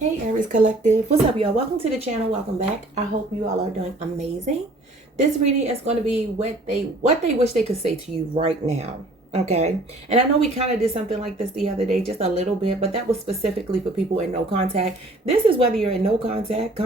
Hey Aries Collective, what's up y'all? Welcome to the channel. Welcome back. I hope you all are doing amazing. This reading is going to be what they wish they could say to you right now. Okay, and I know we kind of did something like this the other day, just a little bit, but that was specifically for people in no contact. This is whether you're in no contact,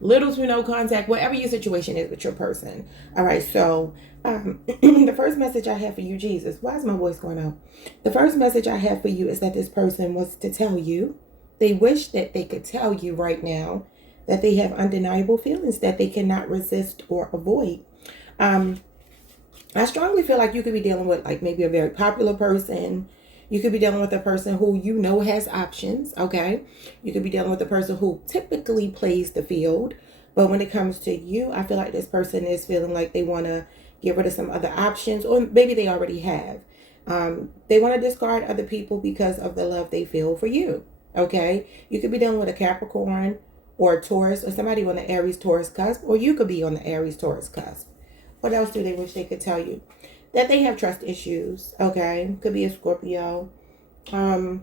little to no contact, whatever your situation is with your person. All right, so the first message I have for you, Jesus, why is my voice going out? The first message I have for you is that this person wants to tell you, they wish that they could tell you right now that they have undeniable feelings that they cannot resist or avoid. I strongly feel like you could be dealing with like maybe a very popular person. You could be dealing with a person who you know has options, okay? You could be dealing with a person who typically plays the field. But when it comes to you, I feel like this person is feeling like they want to get rid of some other options, or maybe they already have. They want to discard other people because of the love they feel for you, okay? You could be dealing with a Capricorn or a Taurus or somebody on the Aries Taurus cusp, or you could be on the Aries Taurus cusp. What else do they wish they could tell you? That they have trust issues, okay? Could be a Scorpio. And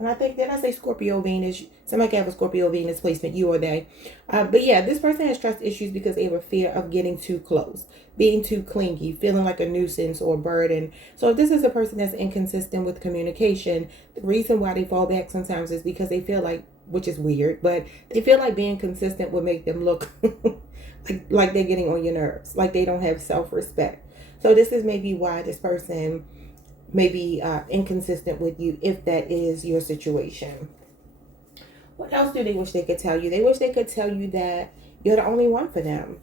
I think, did I say Scorpio Venus? Somebody could have a Scorpio Venus placement, you or they. But yeah, this person has trust issues because they have a fear of getting too close, being too clingy, feeling like a nuisance or a burden. So if this is a person that's inconsistent with communication, the reason why they fall back sometimes is because they feel like, which is weird, but they feel like being consistent would make them look like they're getting on your nerves, like they don't have self-respect. So this is maybe why this person may be inconsistent with you, if that is your situation. What else do they wish they could tell you? They wish they could tell you that you're the only one for them.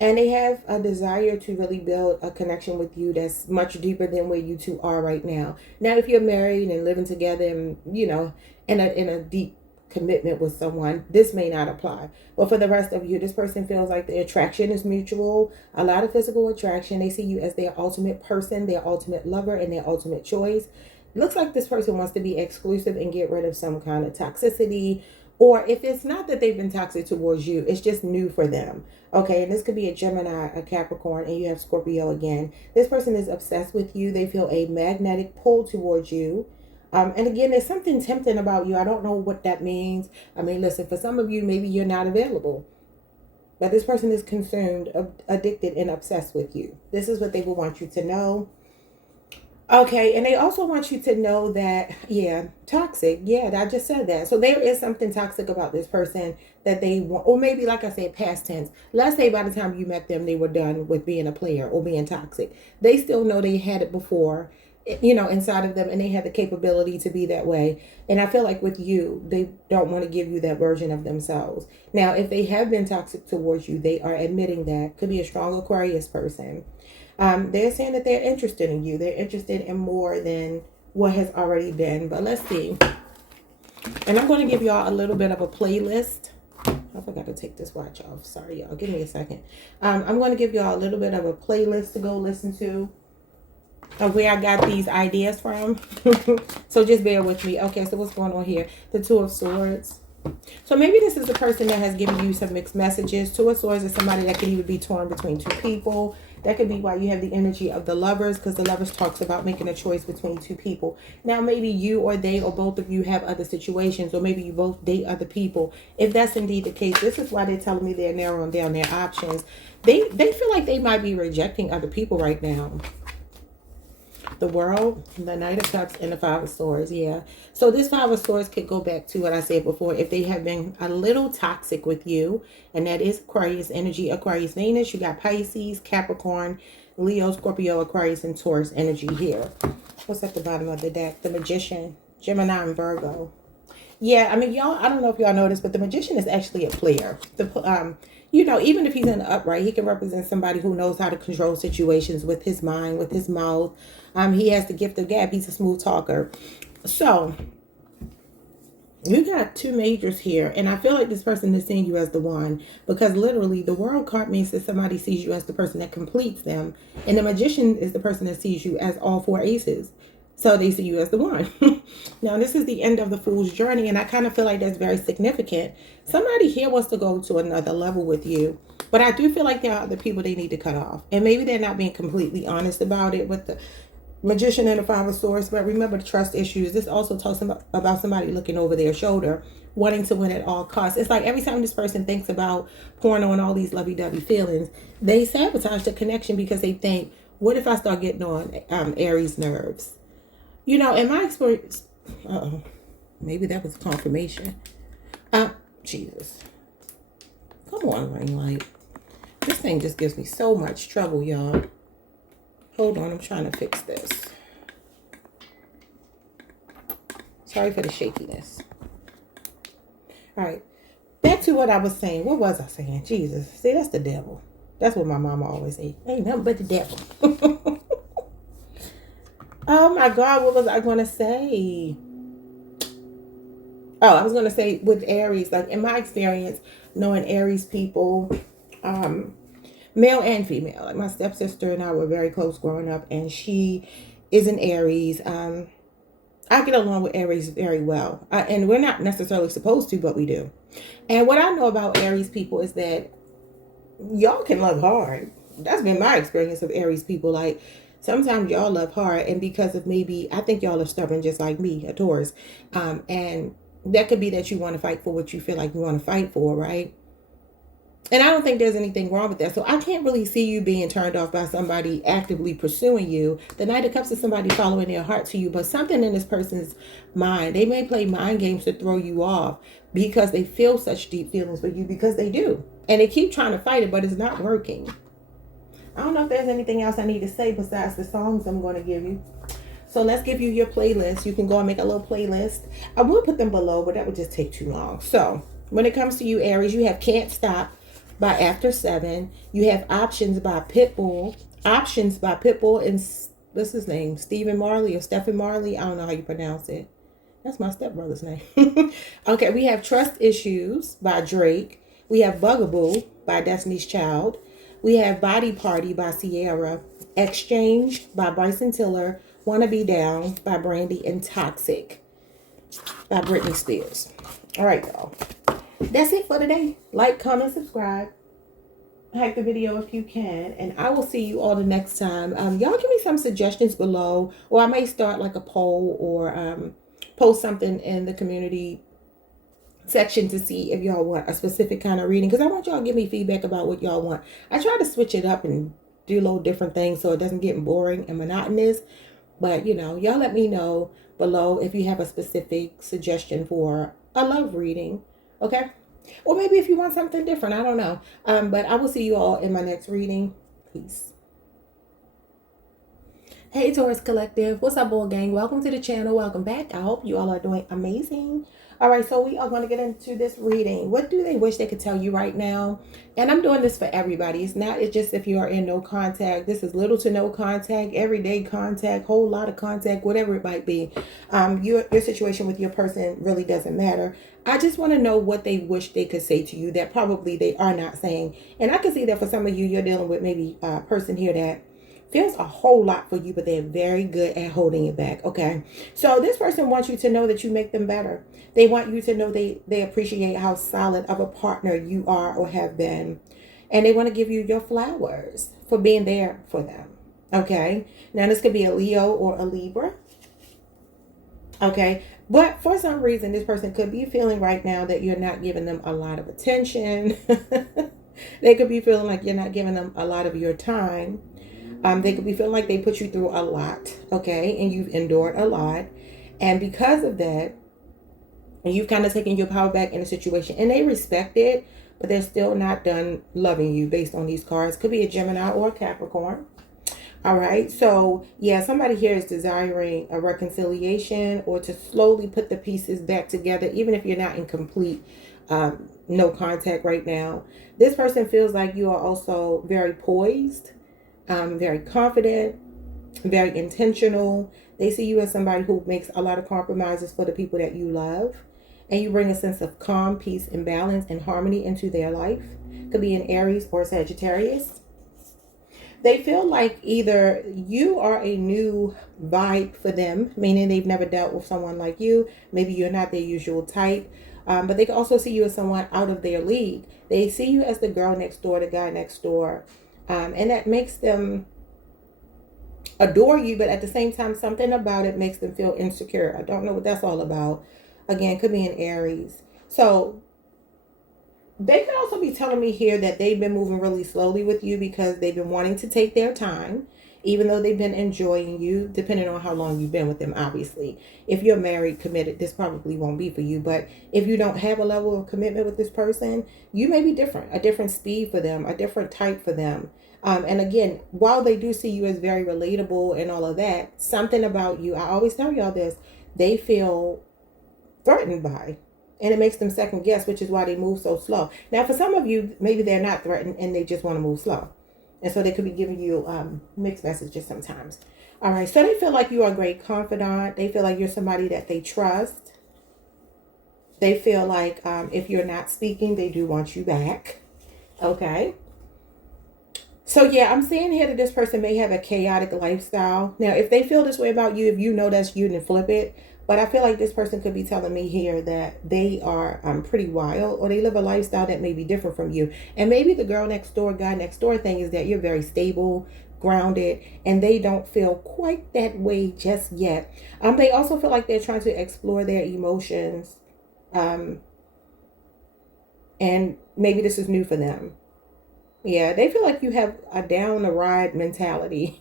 And they have a desire to really build a connection with you that's much deeper than where you two are right now. Now, if you're married and living together and, you know, in a deep commitment with someone, this may not apply. But for the rest of you, this person feels like the attraction is mutual, a lot of physical attraction. They see you as their ultimate person, their ultimate lover, and their ultimate choice. It looks like this person wants to be exclusive and get rid of some kind of toxicity. Or if it's not that they've been toxic towards you, it's just new for them. Okay, and this could be a Gemini, a Capricorn, and you have Scorpio again. This person is obsessed with you. They feel a magnetic pull towards you. And again, there's something tempting about you. I don't know what that means. I mean, listen, for some of you, maybe you're not available. But this person is consumed, addicted, and obsessed with you. This is what they will want you to know. Okay, and they also want you to know that, yeah, toxic. Yeah, I just said that. So there is something toxic about this person that they want, or maybe, like I said, past tense. Let's say by the time you met them, they were done with being a player or being toxic. They still know they had it before, you know, inside of them, and they have the capability to be that way. And I feel like with you, they don't want to give you that version of themselves. Now, if they have been toxic towards you, they are admitting that. Could be a strong Aquarius person. They're saying that they're interested in you. They're interested in more than what has already been. But let's see. And I'm going to give y'all a little bit of a playlist. I forgot to take this watch off. Sorry, y'all. Give me a second. I'm going to give y'all a little bit of a playlist to go listen to of where I got these ideas from. So just bear with me. Okay, so what's going on here? The Two of Swords. So maybe this is the person that has given you some mixed messages. Two of Swords is somebody that could even be torn between two people. That could be why you have the energy of the Lovers, because the Lovers talks about making a choice between two people. Now, maybe you or they or both of you have other situations, or maybe you both date other people. If that's indeed the case, this is why they're telling me they're narrowing down their options. They feel like they might be rejecting other people right now. The World, the Knight of Cups, and the Five of Swords. Yeah. So this Five of Swords could go back to what I said before. If they have been a little toxic with you, and that is Aquarius energy, Aquarius Venus, you got Pisces, Capricorn, Leo, Scorpio, Aquarius, and Taurus energy here. What's at the bottom of the deck? The Magician, Gemini, and Virgo. Yeah, I mean, y'all, I don't know if y'all noticed, but the Magician is actually a player. You know, even if he's in the upright, he can represent somebody who knows how to control situations with his mind, with his mouth. He has the gift of gab. He's a smooth talker. So you got two majors here, and I feel like this person is seeing you as the one, because literally the World card means that somebody sees you as the person that completes them, and the Magician is the person that sees you as all four aces. So they see you as the one. Now, this is the end of the Fool's journey, and I kind of feel like that's very significant. Somebody here wants to go to another level with you, but I do feel like there are other people they need to cut off. And maybe they're not being completely honest about it with Magician and the Five of Swords, but remember the trust issues. This also talks about somebody looking over their shoulder, wanting to win at all costs. It's like every time this person thinks about pouring on all these lovey-dovey feelings, they sabotage the connection because they think, what if I start getting on Aries nerves? You know, in my experience, maybe that was confirmation. Jesus. Come on, ring light. This thing just gives me so much trouble, y'all. Hold on, I'm trying to fix this. Sorry for the shakiness. All right, back to what I was saying. What was I saying? Jesus, see, that's the devil. That's what my mama always say. Ain't nothing but the devil. Oh my God, what was I going to say? Oh, I was going to say with Aries, like in my experience, knowing Aries people, male and female. Like my stepsister and I were very close growing up, and she is an Aries. I get along with Aries very well, and we're not necessarily supposed to, but we do. And what I know about Aries people is that y'all can love hard. That's been my experience of Aries people. Like sometimes y'all love hard, and because of maybe, I think y'all are stubborn just like me, a Taurus, and that could be that you want to fight for what you feel like you want to fight for, right? And I don't think there's anything wrong with that. So I can't really see you being turned off by somebody actively pursuing you. The Knight of Cups is somebody following their heart to you, but something in this person's mind, they may play mind games to throw you off because they feel such deep feelings for you, because they do. And they keep trying to fight it, but it's not working. I don't know if there's anything else I need to say besides the songs I'm going to give you. So let's give you your playlist. You can go and make a little playlist. I will put them below, but that would just take too long. So when it comes to you, Aries, you have Can't Stop by After 7. You have Options by Pitbull. Options by Pitbull and what's his name? Stephen Marley or Stephen Marley. I don't know how you pronounce it. That's my stepbrother's name. Okay, we have Trust Issues by Drake. We have Bugaboo by Destiny's Child. We have Body Party by Sierra. Exchange by Bryson Tiller. Wanna Be Down by Brandy, and Toxic by Britney Spears. All right, y'all. That's it for today. Like, comment, subscribe. Like the video if you can. And I will see you all the next time. Y'all give me some suggestions below. Or I may start like a poll or post something in the community section to see if y'all want a specific kind of reading. Because I want y'all to give me feedback about what y'all want. I try to switch it up and do little different things so it doesn't get boring and monotonous. But, you know, y'all let me know below if you have a specific suggestion for a love reading. Okay? Or maybe if you want something different. I don't know. But I will see you all in my next reading. Peace. Hey, Taurus Collective. What's up, boy gang? Welcome to the channel. Welcome back. I hope you all are doing amazing. All right, so we are going to get into this reading. What do they wish they could tell you right now? And I'm doing this for everybody. It's just if you are in no contact. This is little to no contact, everyday contact, whole lot of contact, whatever it might be. Your situation with your person really doesn't matter. I just want to know what they wish they could say to you that probably they are not saying. And I can see that for some of you, you're dealing with maybe a person here that feels a whole lot for you, but they're very good at holding it back. Okay, so this person wants you to know that you make them better. They want you to know they appreciate how solid of a partner you are or have been, and they want to give you your flowers for being there for them. Okay, now this could be a Leo or a Libra. Okay, but for some reason this person could be feeling right now that you're not giving them a lot of attention. They could be feeling like you're not giving them a lot of your time. They could be feeling like they put you through a lot, okay, and you've endured a lot, and because of that, you've kind of taken your power back in a situation, and they respect it, but they're still not done loving you based on these cards. Could be a Gemini or a Capricorn. All right, so yeah, somebody here is desiring a reconciliation or to slowly put the pieces back together, even if you're not in complete no contact right now. This person feels like you are also very poised. Very confident, very intentional. They see you as somebody who makes a lot of compromises for the people that you love. And you bring a sense of calm, peace, and balance and harmony into their life. Could be an Aries or Sagittarius. They feel like either you are a new vibe for them, meaning they've never dealt with someone like you. Maybe you're not their usual type. But they can also see you as someone out of their league. They see you as the girl next door, the guy next door. And that makes them adore you, but at the same time, something about it makes them feel insecure. I don't know what that's all about. Again, could be an Aries. So they could also be telling me here that they've been moving really slowly with you because they've been wanting to take their time, even though they've been enjoying you, depending on how long you've been with them, obviously. If you're married, committed, this probably won't be for you. But if you don't have a level of commitment with this person, you may be different, a different speed for them, a different type for them. And again, while they do see you as very relatable and all of that, something about you, I always tell y'all this, they feel threatened by. And it makes them second guess, which is why they move so slow. Now, for some of you, maybe they're not threatened and they just want to move slow. And so they could be giving you mixed messages sometimes. All right. So they feel like you are a great confidant. They feel like you're somebody that they trust. They feel like if you're not speaking, they do want you back. Okay. So yeah, I'm seeing here that this person may have a chaotic lifestyle. Now, if they feel this way about you, if you know that's you, then flip it. But I feel like this person could be telling me here that they are pretty wild, or they live a lifestyle that may be different from you. And maybe the girl next door, guy next door thing is that you're very stable, grounded, and they don't feel quite that way just yet. They also feel like they're trying to explore their emotions. And maybe this is new for them. Yeah, they feel like you have a down the ride mentality.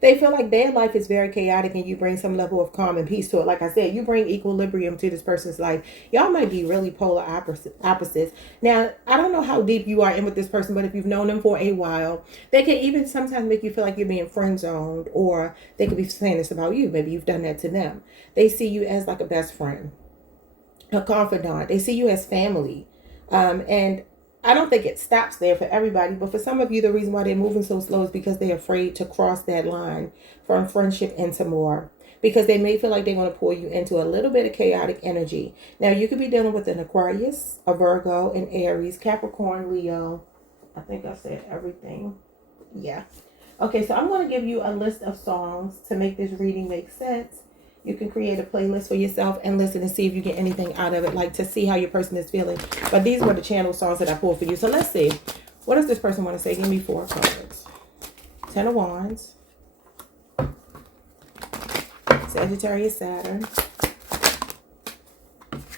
They feel like their life is very chaotic and you bring some level of calm and peace to it. Like I said, you bring equilibrium to this person's life. Y'all might be really polar opposites. Now, I don't know how deep you are in with this person, but if you've known them for a while, they can even sometimes make you feel like you're being friend zoned, or they could be saying this about you. Maybe you've done that to them. They see you as like a best friend, a confidant. They see you as family. And I don't think it stops there for everybody, but for some of you, the reason why they're moving so slow is because they're afraid to cross that line from friendship into more, because they may feel like they're going to pull you into a little bit of chaotic energy. Now, you could be dealing with an Aquarius, a Virgo, an Aries, Capricorn, Leo. I think I said everything. Yeah. Okay, so I'm going to give you a list of songs to make this reading make sense. You can create a playlist for yourself and listen and see if you get anything out of it, like to see how your person is feeling. But these were the channel songs that I pulled for you. So let's see. What does this person want to say? Give me 4 cards. 10 of Wands. Sagittarius, Saturn.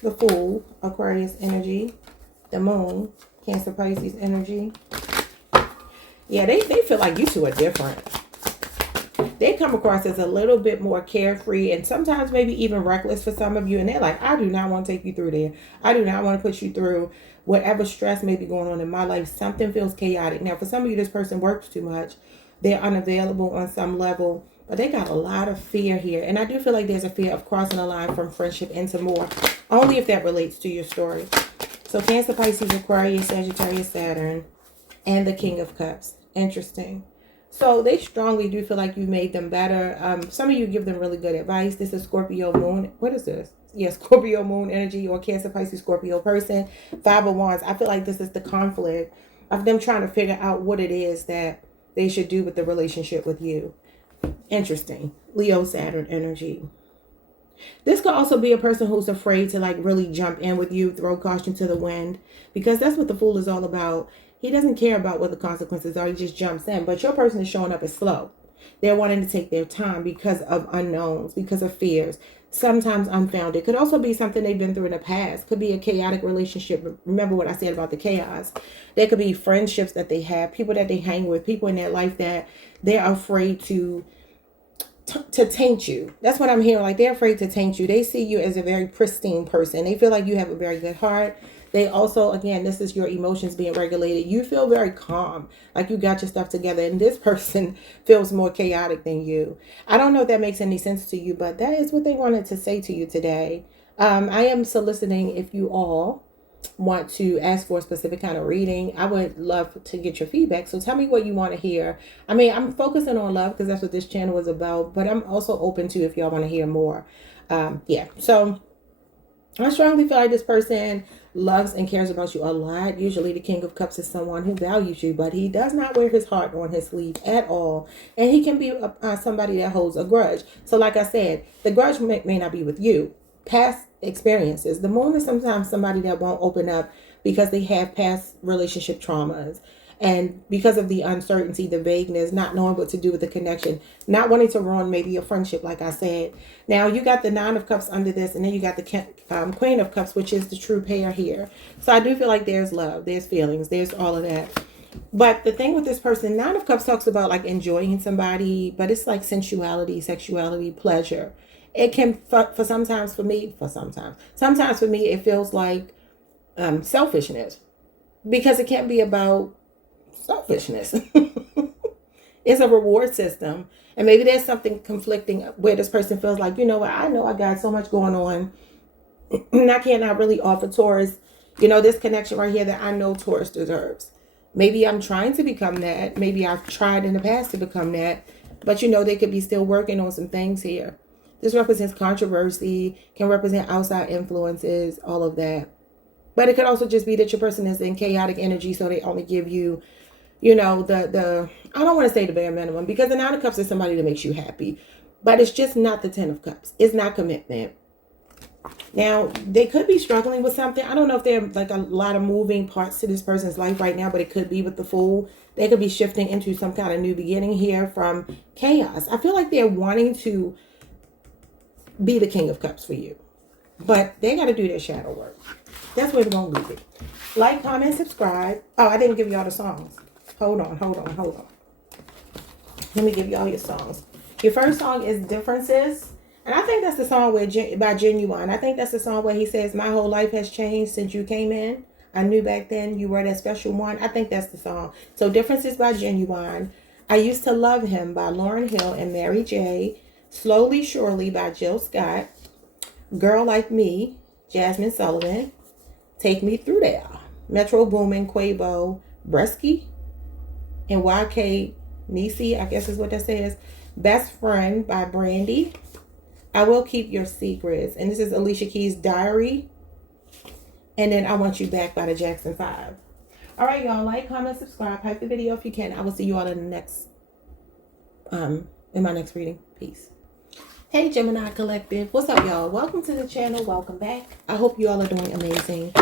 The Fool, Aquarius energy. The Moon, Cancer, Pisces energy. Yeah, they feel like you two are different. They come across as a little bit more carefree and sometimes maybe even reckless for some of you. And they're like, I do not want to take you through there. I do not want to put you through whatever stress may be going on in my life. Something feels chaotic. Now, for some of you, this person works too much. They're unavailable on some level, but they got a lot of fear here. And I do feel like there's a fear of crossing a line from friendship into more, only if that relates to your story. So Cancer, Pisces, Aquarius, Sagittarius, Saturn, and the King of Cups. Interesting. So they strongly do feel like you made them better. Some of you give them really good advice. This is Scorpio Moon. What is this? Yes, Scorpio Moon energy, or Cancer, Pisces, Scorpio person. 5 of Wands. I feel like this is the conflict of them trying to figure out what it is that they should do with the relationship with you. Interesting. Leo, Saturn energy. This could also be a person who's afraid to like really jump in with you, throw caution to the wind, because that's what the Fool is all about. He doesn't care about what the consequences are. He just jumps in. But your person is showing up as slow. They're wanting to take their time because of unknowns, because of fears, sometimes unfounded. Could also be something they've been through in the past. Could be a chaotic relationship. Remember what I said about the chaos. There could be friendships that they have, people that they hang with, people in their life that they're afraid to taint you. That's what I'm hearing. Like, they're afraid to taint you. They see you as a very pristine person. They feel like you have a very good heart. They also, again, this is your emotions being regulated. You feel very calm, like you got your stuff together. And this person feels more chaotic than you. I don't know if that makes any sense to you, but that is what they wanted to say to you today. I am soliciting if you all want to ask for a specific kind of reading. I would love to get your feedback. So tell me what you want to hear. I mean, I'm focusing on love because that's what this channel is about, but I'm also open to if y'all want to hear more. Yeah. So I strongly feel like this person loves and cares about you a lot. Usually the King of Cups is someone who values you, but he does not wear his heart on his sleeve at all. And he can be somebody that holds a grudge. So like I said, the grudge may not be with you. Past experiences. The Moon is sometimes somebody that won't open up because they have past relationship traumas. And because of the uncertainty, the vagueness, not knowing what to do with the connection, not wanting to ruin maybe a friendship, like I said. Now you got the Nine of Cups under this, and then you got the Queen of Cups, which is the true pair here. So I do feel like there's love, there's feelings, there's all of that. But the thing with this person, Nine of Cups talks about like enjoying somebody, but it's like sensuality, sexuality, pleasure. It can, sometimes for me, it feels like selfishness, because it can't be about selfishness. It's a reward system. And maybe there's something conflicting where this person feels like, you know what, I know I got so much going on and I cannot really offer Taurus, this connection right here that I know Taurus deserves. Maybe I'm trying to become that. Maybe I've tried in the past to become that. But they could be still working on some things here. This represents controversy, can represent outside influences, all of that. But it could also just be that your person is in chaotic energy, so they only give you, the I don't want to say the bare minimum, because the Nine of Cups is somebody that makes you happy. But it's just not the Ten of Cups. It's not commitment. Now, they could be struggling with something. I don't know if there are like a lot of moving parts to this person's life right now, but it could be with the Fool. They could be shifting into some kind of new beginning here from chaos. I feel like they're wanting to be the King of Cups for you, but they got to do their shadow work. That's where we're going to leave it. Like, comment, subscribe. Oh, I didn't give y'all the songs. Hold on. Let me give y'all your songs. Your first song is Differences. And I think that's the song by Genuine. I think that's the song where he says, my whole life has changed since you came in. I knew back then you were that special one. I think that's the song. So Differences by Genuine. I Used to Love Him by Lauryn Hill and Mary J. Slowly Surely by Jill Scott. Girl Like Me, Jasmine Sullivan. Take Me Through There, Metro Boomin, Quavo, Bresky, and YK Nisi, I guess is what that says. Best Friend by Brandy. I Will Keep Your Secrets. And this is Alicia Keys' Diary. And then I Want You Back by the Jackson 5. All right, y'all. Like, comment, subscribe. Hype the video if you can. I will see you all in the next, in my next reading. Peace. Hey, Gemini Collective. What's up, y'all? Welcome to the channel. Welcome back. I hope you all are doing amazing.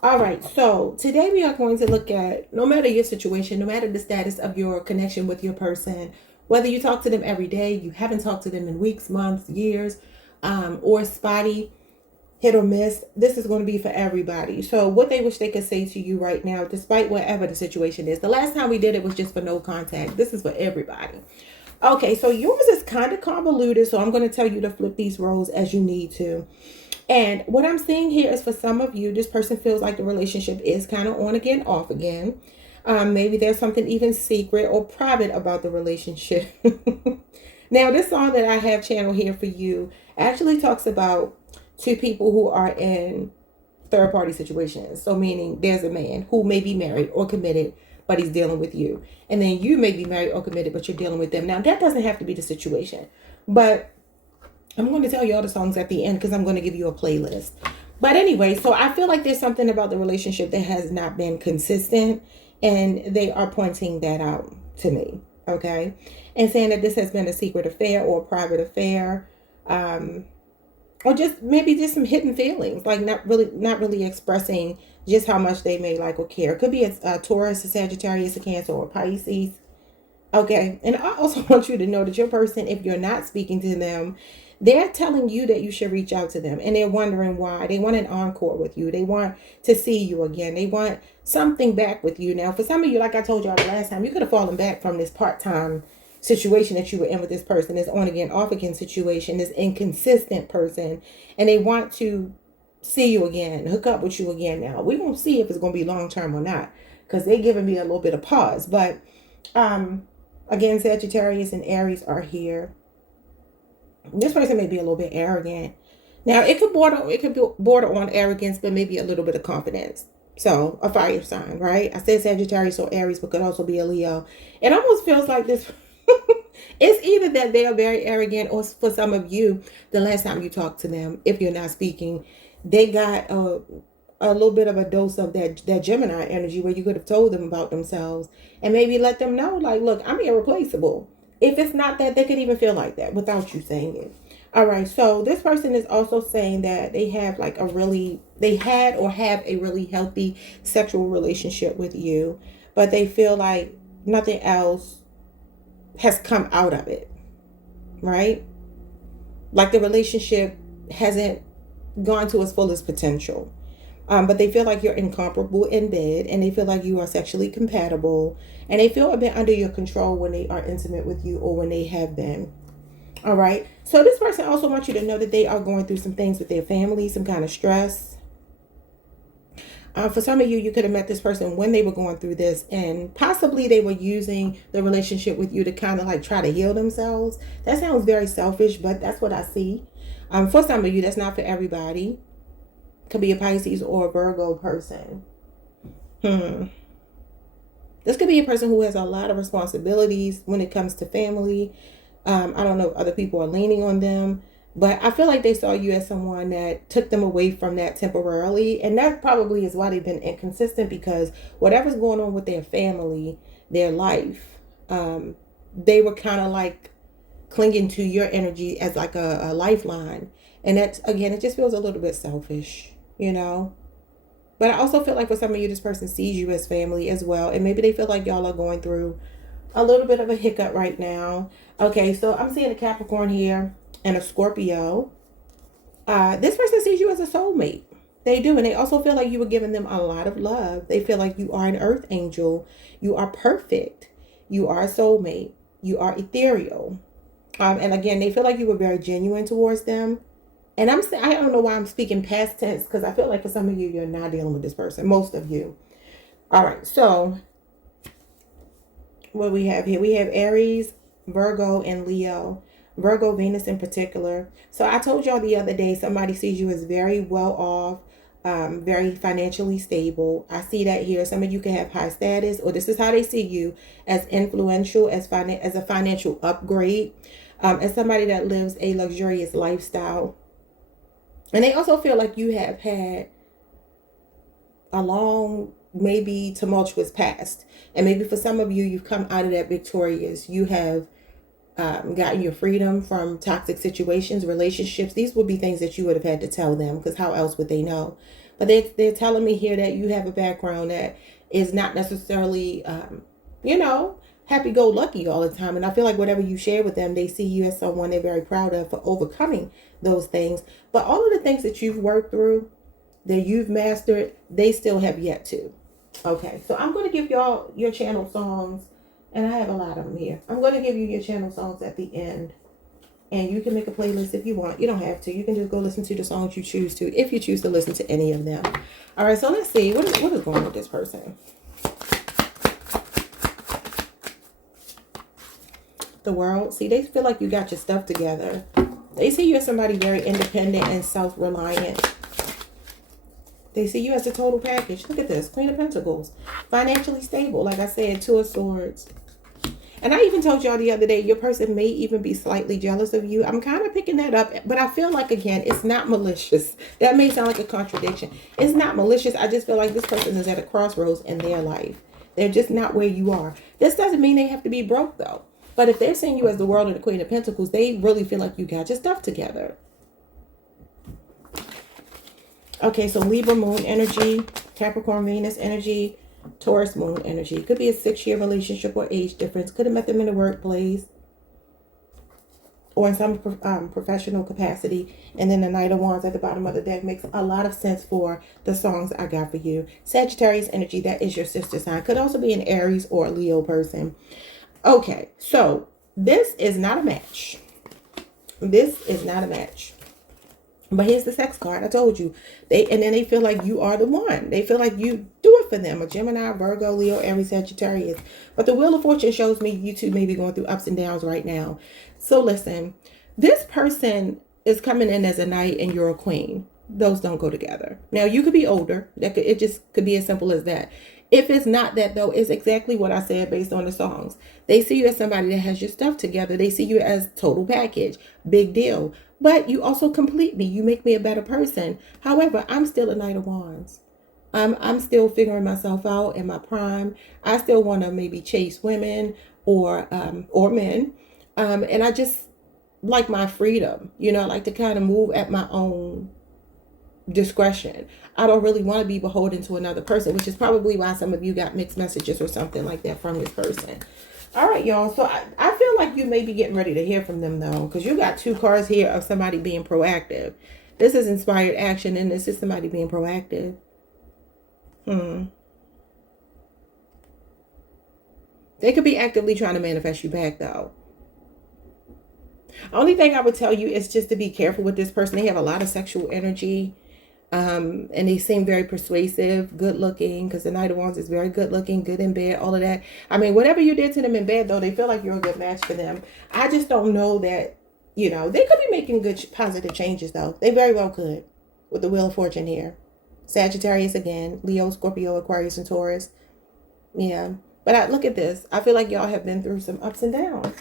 All right. So today we are going to look at, no matter your situation, no matter the status of your connection with your person, whether you talk to them every day, you haven't talked to them in weeks, months, years, or spotty, hit or miss, this is going to be for everybody. So what they wish they could say to you right now, despite whatever the situation is. The last time we did it was just for no contact. This is for everybody. Okay, so yours is kind of convoluted, so I'm going to tell you to flip these roles as you need to. And what I'm seeing here is for some of you, this person feels like the relationship is kind of on again, off again. Maybe there's something even secret or private about the relationship. Now, this song that I have channeled here for you actually talks about two people who are in third-party situations. So meaning there's a man who may be married or committed, but he's dealing with you. And then you may be married or committed, but you're dealing with them. Now, that doesn't have to be the situation. But I'm going to tell you all the songs at the end because I'm going to give you a playlist. But anyway, so I feel like there's something about the relationship that has not been consistent. And they are pointing that out to me, okay? And saying that this has been a secret affair or a private affair, or just maybe just some hidden feelings, like not really expressing just how much they may like or care. It could be a Taurus, a Sagittarius, a Cancer, or a Pisces, okay? And I also want you to know that your person, if you're not speaking to them, they're telling you that you should reach out to them, and they're wondering why. They want an encore with you. They want to see you again. They want something back with you. Now, for some of you, like I told y'all the last time, you could have fallen back from this part-time situation that you were in with this person, this on-again, off-again situation, this inconsistent person, and they want to see you again, hook up with you again. Now, we won't see if it's going to be long-term or not, because they're giving me a little bit of pause. But, again, Sagittarius and Aries are here. This person may be a little bit arrogant. Now, it could border on arrogance, but maybe a little bit of confidence. So, a fire sign, right? I said Sagittarius or Aries, but could also be a Leo. It almost feels like this. It's either that they are very arrogant, or for some of you, the last time you talked to them, if you're not speaking, they got a little bit of a dose of that Gemini energy where you could have told them about themselves and maybe let them know, like, look, I'm irreplaceable. If it's not that, they could even feel like that without you saying it. All right. So this person is also saying that they have they had or have a really healthy sexual relationship with you, but they feel like nothing else has come out of it, right? Like the relationship hasn't gone to its fullest potential. But they feel like you're incomparable in bed, and they feel like you are sexually compatible, and they feel a bit under your control when they are intimate with you or when they have been. All right. So this person also wants you to know that they are going through some things with their family, some kind of stress. For some of you, you could have met this person when they were going through this, and possibly they were using the relationship with you to kind of like try to heal themselves. That sounds very selfish, but that's what I see. For some of you, that's not for everybody. Could be a Pisces or a Virgo person. This could be a person who has a lot of responsibilities when it comes to family. I don't know if other people are leaning on them, but I feel like they saw you as someone that took them away from that temporarily. And that probably is why they've been inconsistent, because whatever's going on with their family, their life, they were kind of like clinging to your energy as like a lifeline. And that's, again, it just feels a little bit selfish, you know? But I also feel like for some of you, this person sees you as family as well. And maybe they feel like y'all are going through a little bit of a hiccup right now. Okay, so I'm seeing a Capricorn here and a Scorpio. This person sees you as a soulmate. They do. And they also feel like you were giving them a lot of love. They feel like you are an earth angel. You are perfect. You are a soulmate. You are ethereal. And again, they feel like you were very genuine towards them. And I don't know why I'm speaking past tense, because I feel like for some of you, you're not dealing with this person. Most of you. All right. So what we have here, we have Aries, Virgo, and Leo. Virgo, Venus in particular. So I told y'all the other day, somebody sees you as very well off, very financially stable. I see that here. Some of you can have high status, or this is how they see you, as influential, as a financial upgrade, as somebody that lives a luxurious lifestyle. And they also feel like you have had a long, maybe tumultuous past. And maybe for some of you, you've come out of that victorious. You have gotten your freedom from toxic situations, relationships. These would be things that you would have had to tell them, because how else would they know? But they're telling me here that you have a background that is not necessarily, happy-go-lucky all the time. And I feel like whatever you share with them, they see you as someone they're very proud of for overcoming those things. But all of the things that you've worked through, that you've mastered, they still have yet to. Okay, so I'm going to give y'all your channel songs, and I have a lot of them here. I'm going to give you your channel songs at the end, and you can make a playlist if you want. You don't have to. You can just go listen to the songs you choose to, if you choose to listen to any of them. All right, so let's see. What is going on with this person? The World. See, they feel like you got your stuff together. They see you as somebody very independent and self-reliant. They see you as a total package. Look at this. Queen of Pentacles. Financially stable. Like I said, Two of Swords. And I even told y'all the other day, your person may even be slightly jealous of you. I'm kind of picking that up. But I feel like, again, it's not malicious. That may sound like a contradiction. It's not malicious. I just feel like this person is at a crossroads in their life. They're just not where you are. This doesn't mean they have to be broke, though. But if they're seeing you as the World and the Queen of Pentacles, they really feel like you got your stuff together. Okay, so Libra Moon energy, Capricorn Venus energy, Taurus Moon energy. Could be a 6-year relationship or age difference. Could have met them in the workplace or in some professional capacity. And then the Knight of Wands at the bottom of the deck makes a lot of sense for the songs I got for you. Sagittarius energy, that is your sister sign. Could also be an Aries or a Leo person. Okay, so this is not a match. This is not a match. But here's the sex card. I told you. And then they feel like you are the one. They feel like you do it for them. A Gemini, Virgo, Leo, Aries, Sagittarius. But the Wheel of Fortune shows me you two may be going through ups and downs right now. So listen, this person is coming in as a knight and you're a queen. Those don't go together. Now, you could be older. It just could be as simple as that. If it's not that, though, it's exactly what I said based on the songs. They see you as somebody that has your stuff together. They see you as total package. Big deal. But you also complete me. You make me a better person. However, I'm still a Knight of Wands. I'm still figuring myself out in my prime. I still want to maybe chase women or men. And I just like my freedom. I like to kind of move at my own discretion. I don't really want to be beholden to another person, which is probably why some of you got mixed messages or something like that from this person. All right, y'all. So I feel like you may be getting ready to hear from them, though, because you got 2 cards here of somebody being proactive. This is inspired action, and this is somebody being proactive. They could be actively trying to manifest you back, though. Only thing I would tell you is just to be careful with this person. They have a lot of sexual energy. And they seem very persuasive, good looking, because the Knight of Wands is very good looking, good in bed, all of that. I mean, whatever you did to them in bed, though, they feel like you're a good match for them. I just don't know that, you know, they could be making good, positive changes, though. They very well could, with the Wheel of Fortune here. Sagittarius again, Leo, Scorpio, Aquarius, and Taurus. Yeah. But look at this. I feel like y'all have been through some ups and downs.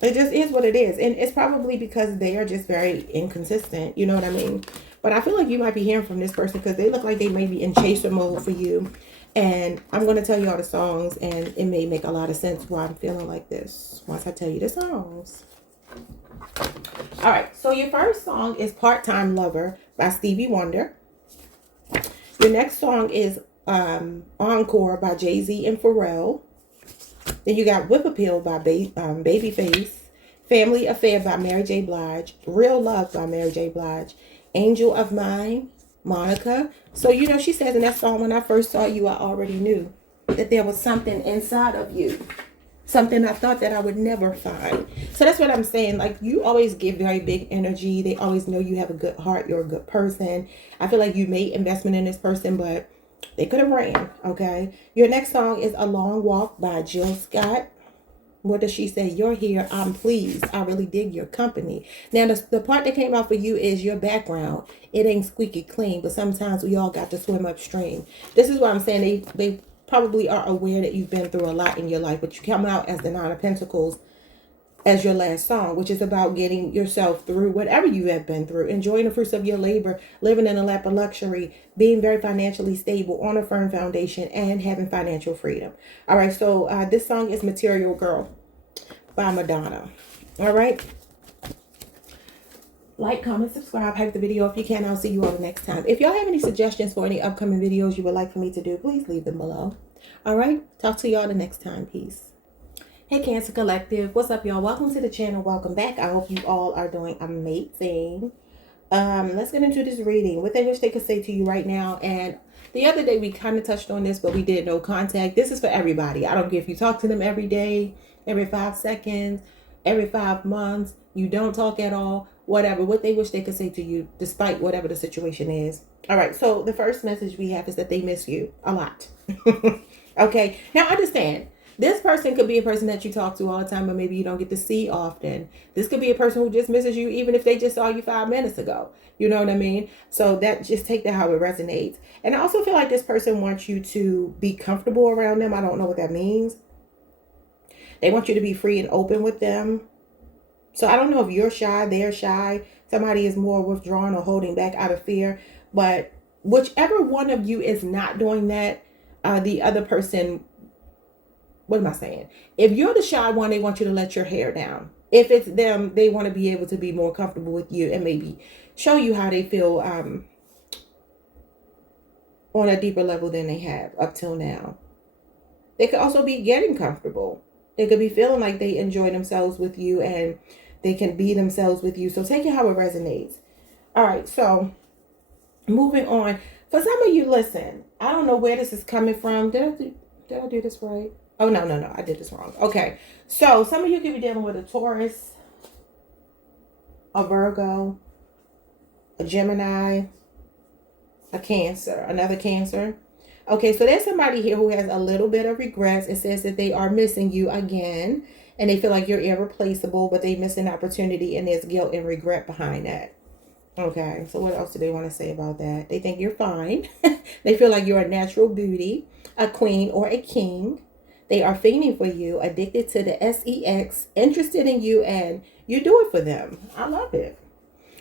It just is what it is. And it's probably because they are just very inconsistent. You know what I mean? But I feel like you might be hearing from this person because they look like they may be in chaser mode for you. And I'm going to tell you all the songs, and it may make a lot of sense why I'm feeling like this once I tell you the songs. All right. So your first song is Part-Time Lover by Stevie Wonder. Your next song is Encore by Jay-Z and Pharrell. Then you got Whip Appeal by Babyface. Family Affair by Mary J. Blige. Real Love by Mary J. Blige. Angel of Mine, Monica. So, you know, she says in that song, when I first saw you, I already knew that there was something inside of you. Something I thought that I would never find. So that's what I'm saying. Like, you always give very big energy. They always know you have a good heart. You're a good person. I feel like you made investment in this person, but they could have ran, okay? Your next song is A Long Walk by Jill Scott. What does she say? You're here. I'm pleased. I really dig your company. Now, the part that came out for you is your background. It ain't squeaky clean, but sometimes we all got to swim upstream. This is what I'm saying. They probably are aware that you've been through a lot in your life, but you come out as the Nine of Pentacles as your last song, which is about getting yourself through whatever you have been through, enjoying the fruits of your labor, living in a lap of luxury, being very financially stable on a firm foundation, and having financial freedom. All right, so this song is Material Girl by Madonna. All right. Like, comment, subscribe, hype the video if you can. I'll see you all the next time. If y'all have any suggestions for any upcoming videos you would like for me to do, please leave them below. All right. Talk to y'all the next time. Peace. Hey, Cancer Collective. What's up, y'all? Welcome to the channel. Welcome back. I hope you all are doing amazing. Let's get into this reading. What they wish they could say to you right now. And the other day we kind of touched on this, but we did no contact. This is for everybody. I don't care if you talk to them every day, every 5 seconds, every 5 months, you don't talk at all, whatever. What they wish they could say to you, despite whatever the situation is. All right. So the first message we have is that they miss you a lot. Okay. Now understand. This person could be a person that you talk to all the time, but maybe you don't get to see often. This could be a person who just misses you, even if they just saw you 5 minutes ago. You know what I mean? So that, just take that how it resonates. And I also feel like this person wants you to be comfortable around them. I don't know what that means. They want you to be free and open with them. So I don't know if you're shy, they're shy. Somebody is more withdrawn or holding back out of fear. But whichever one of you is not doing that, the other person, what am I saying? If you're the shy one, they want you to let your hair down. If it's them, they want to be able to be more comfortable with you and maybe show you how they feel on a deeper level than they have up till now. They could also be getting comfortable. They could be feeling like they enjoy themselves with you and they can be themselves with you. So take it how it resonates. All right, so moving on. For some of you, listen, I don't know where this is coming from. Did I do this right? Oh, no. I did this wrong. Okay. So some of you could be dealing with a Taurus, a Virgo, a Gemini, a Cancer, another Cancer. Okay. So there's somebody here who has a little bit of regrets. It says that they are missing you again and they feel like you're irreplaceable, but they miss an opportunity and there's guilt and regret behind that. Okay. So what else do they want to say about that? They think you're fine. They feel like you're a natural beauty, a queen or a king. They are fiending for you, addicted to the sex, interested in you, and you do it for them. I love it.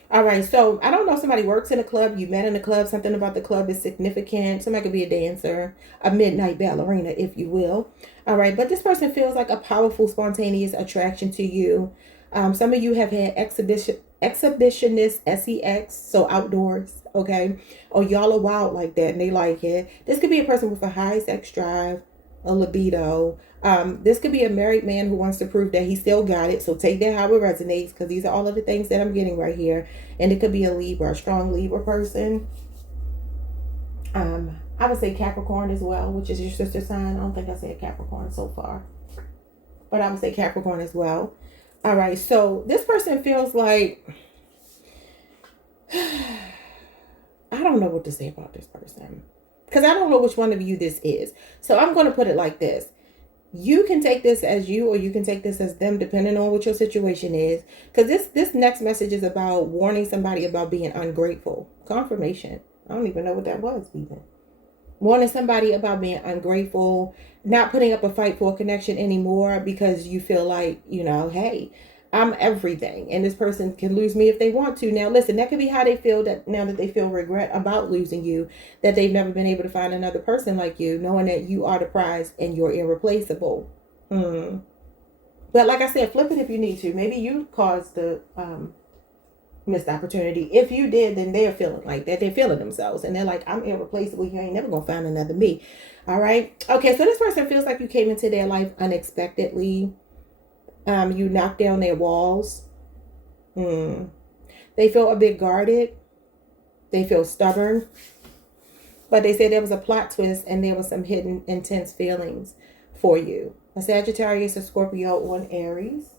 All right, so I don't know if somebody works in a club, you met in a club, something about the club is significant. Somebody could be a dancer, a midnight ballerina, if you will. All right, but this person feels like a powerful, spontaneous attraction to you. Some of you have had exhibitionist, sex, so outdoors, okay? Or y'all are wild like that and they like it. This could be a person with a high sex drive, a libido. This could be a married man who wants to prove that he still got it. So take that how it resonates, because these are all of the things that I'm getting right here. And it could be a Libra, a strong Libra person. I would say Capricorn as well, which is your sister sign. I don't think I said Capricorn so far, but I would say Capricorn as well. All right, so this person feels like, I don't know what to say about this person, because I don't know which one of you this is. So I'm going to put it like this. You can take this as you, or you can take this as them, depending on what your situation is. Because this next message is about warning somebody about being ungrateful. Confirmation. I don't even know what that was even. Warning somebody about being ungrateful, not putting up a fight for a connection anymore because you feel like, you know, hey, I'm everything and this person can lose me if they want to. Now, listen, that could be how they feel, that now that they feel regret about losing you, that they've never been able to find another person like you, knowing that you are the prize and you're irreplaceable. But like I said, flip it if you need to. Maybe you caused the missed opportunity. If you did, then they're feeling like that. They're feeling themselves and they're like, I'm irreplaceable. You ain't never gonna find another me. All right. Okay, so this person feels like you came into their life unexpectedly. You knocked down their walls. They feel a bit guarded. They feel stubborn. But they said there was a plot twist and there was some hidden intense feelings for you. A Sagittarius, a Scorpio, or an Aries.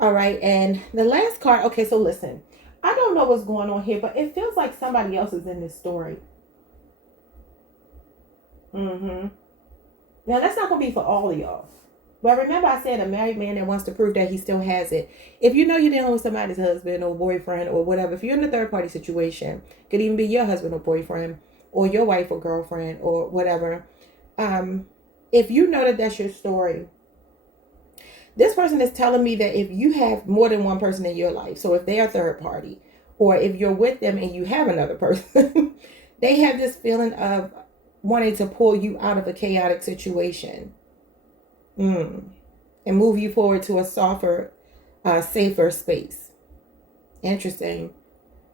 All right, and the last card. Okay, so listen. I don't know what's going on here, but it feels like somebody else is in this story. Now, that's not going to be for all of y'all. But remember I said a married man that wants to prove that he still has it. If you know you're dealing with somebody's husband or boyfriend or whatever, if you're in a third party situation, could even be your husband or boyfriend or your wife or girlfriend or whatever. If you know that that's your story, this person is telling me that if you have more than one person in your life, so if they are third party, or if you're with them and you have another person, they have this feeling of wanting to pull you out of a chaotic situation and move you forward to a softer, safer space. Interesting.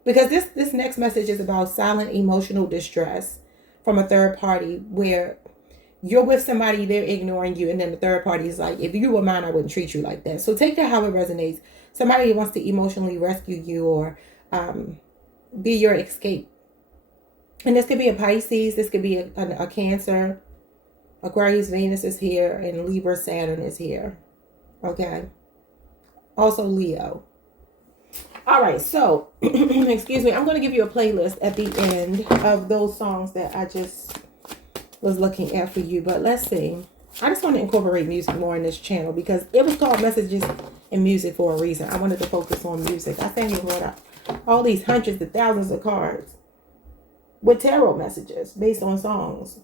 Because this next message is about silent emotional distress from a third party, where you're with somebody, they're ignoring you, and then the third party is like, if you were mine, I wouldn't treat you like that. So take that how it resonates. Somebody who wants to emotionally rescue you or be your escape. And this could be a Pisces. This could be a Cancer. Aquarius, Venus is here, and Libra, Saturn is here. Okay. Also Leo. All right, so, excuse me, I'm going to give you a playlist at the end of those songs that I just was looking at for you. But let's see. I just want to incorporate music more in this channel because it was called Messages in Music for a reason. I wanted to focus on music. I think it brought out all these hundreds of thousands of cards with tarot messages based on songs.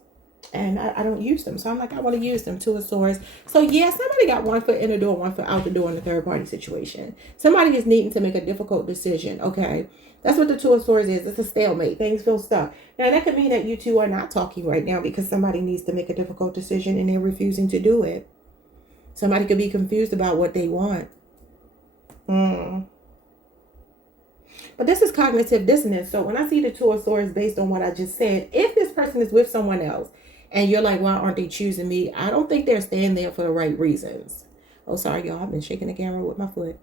And I don't use them. So I'm like, I want to use them. Two of Swords. So yeah, somebody got one foot in the door, one foot out the door in the third party situation. Somebody is needing to make a difficult decision. Okay. That's what the Two of Swords is. It's a stalemate. Things feel stuck. Now that could mean that you two are not talking right now because somebody needs to make a difficult decision and they're refusing to do it. Somebody could be confused about what they want. But this is cognitive dissonance. So when I see the Two of Swords based on what I just said, if this person is with someone else, and you're like, why aren't they choosing me? I don't think they're staying there for the right reasons. Oh, sorry, y'all. I've been shaking the camera with my foot.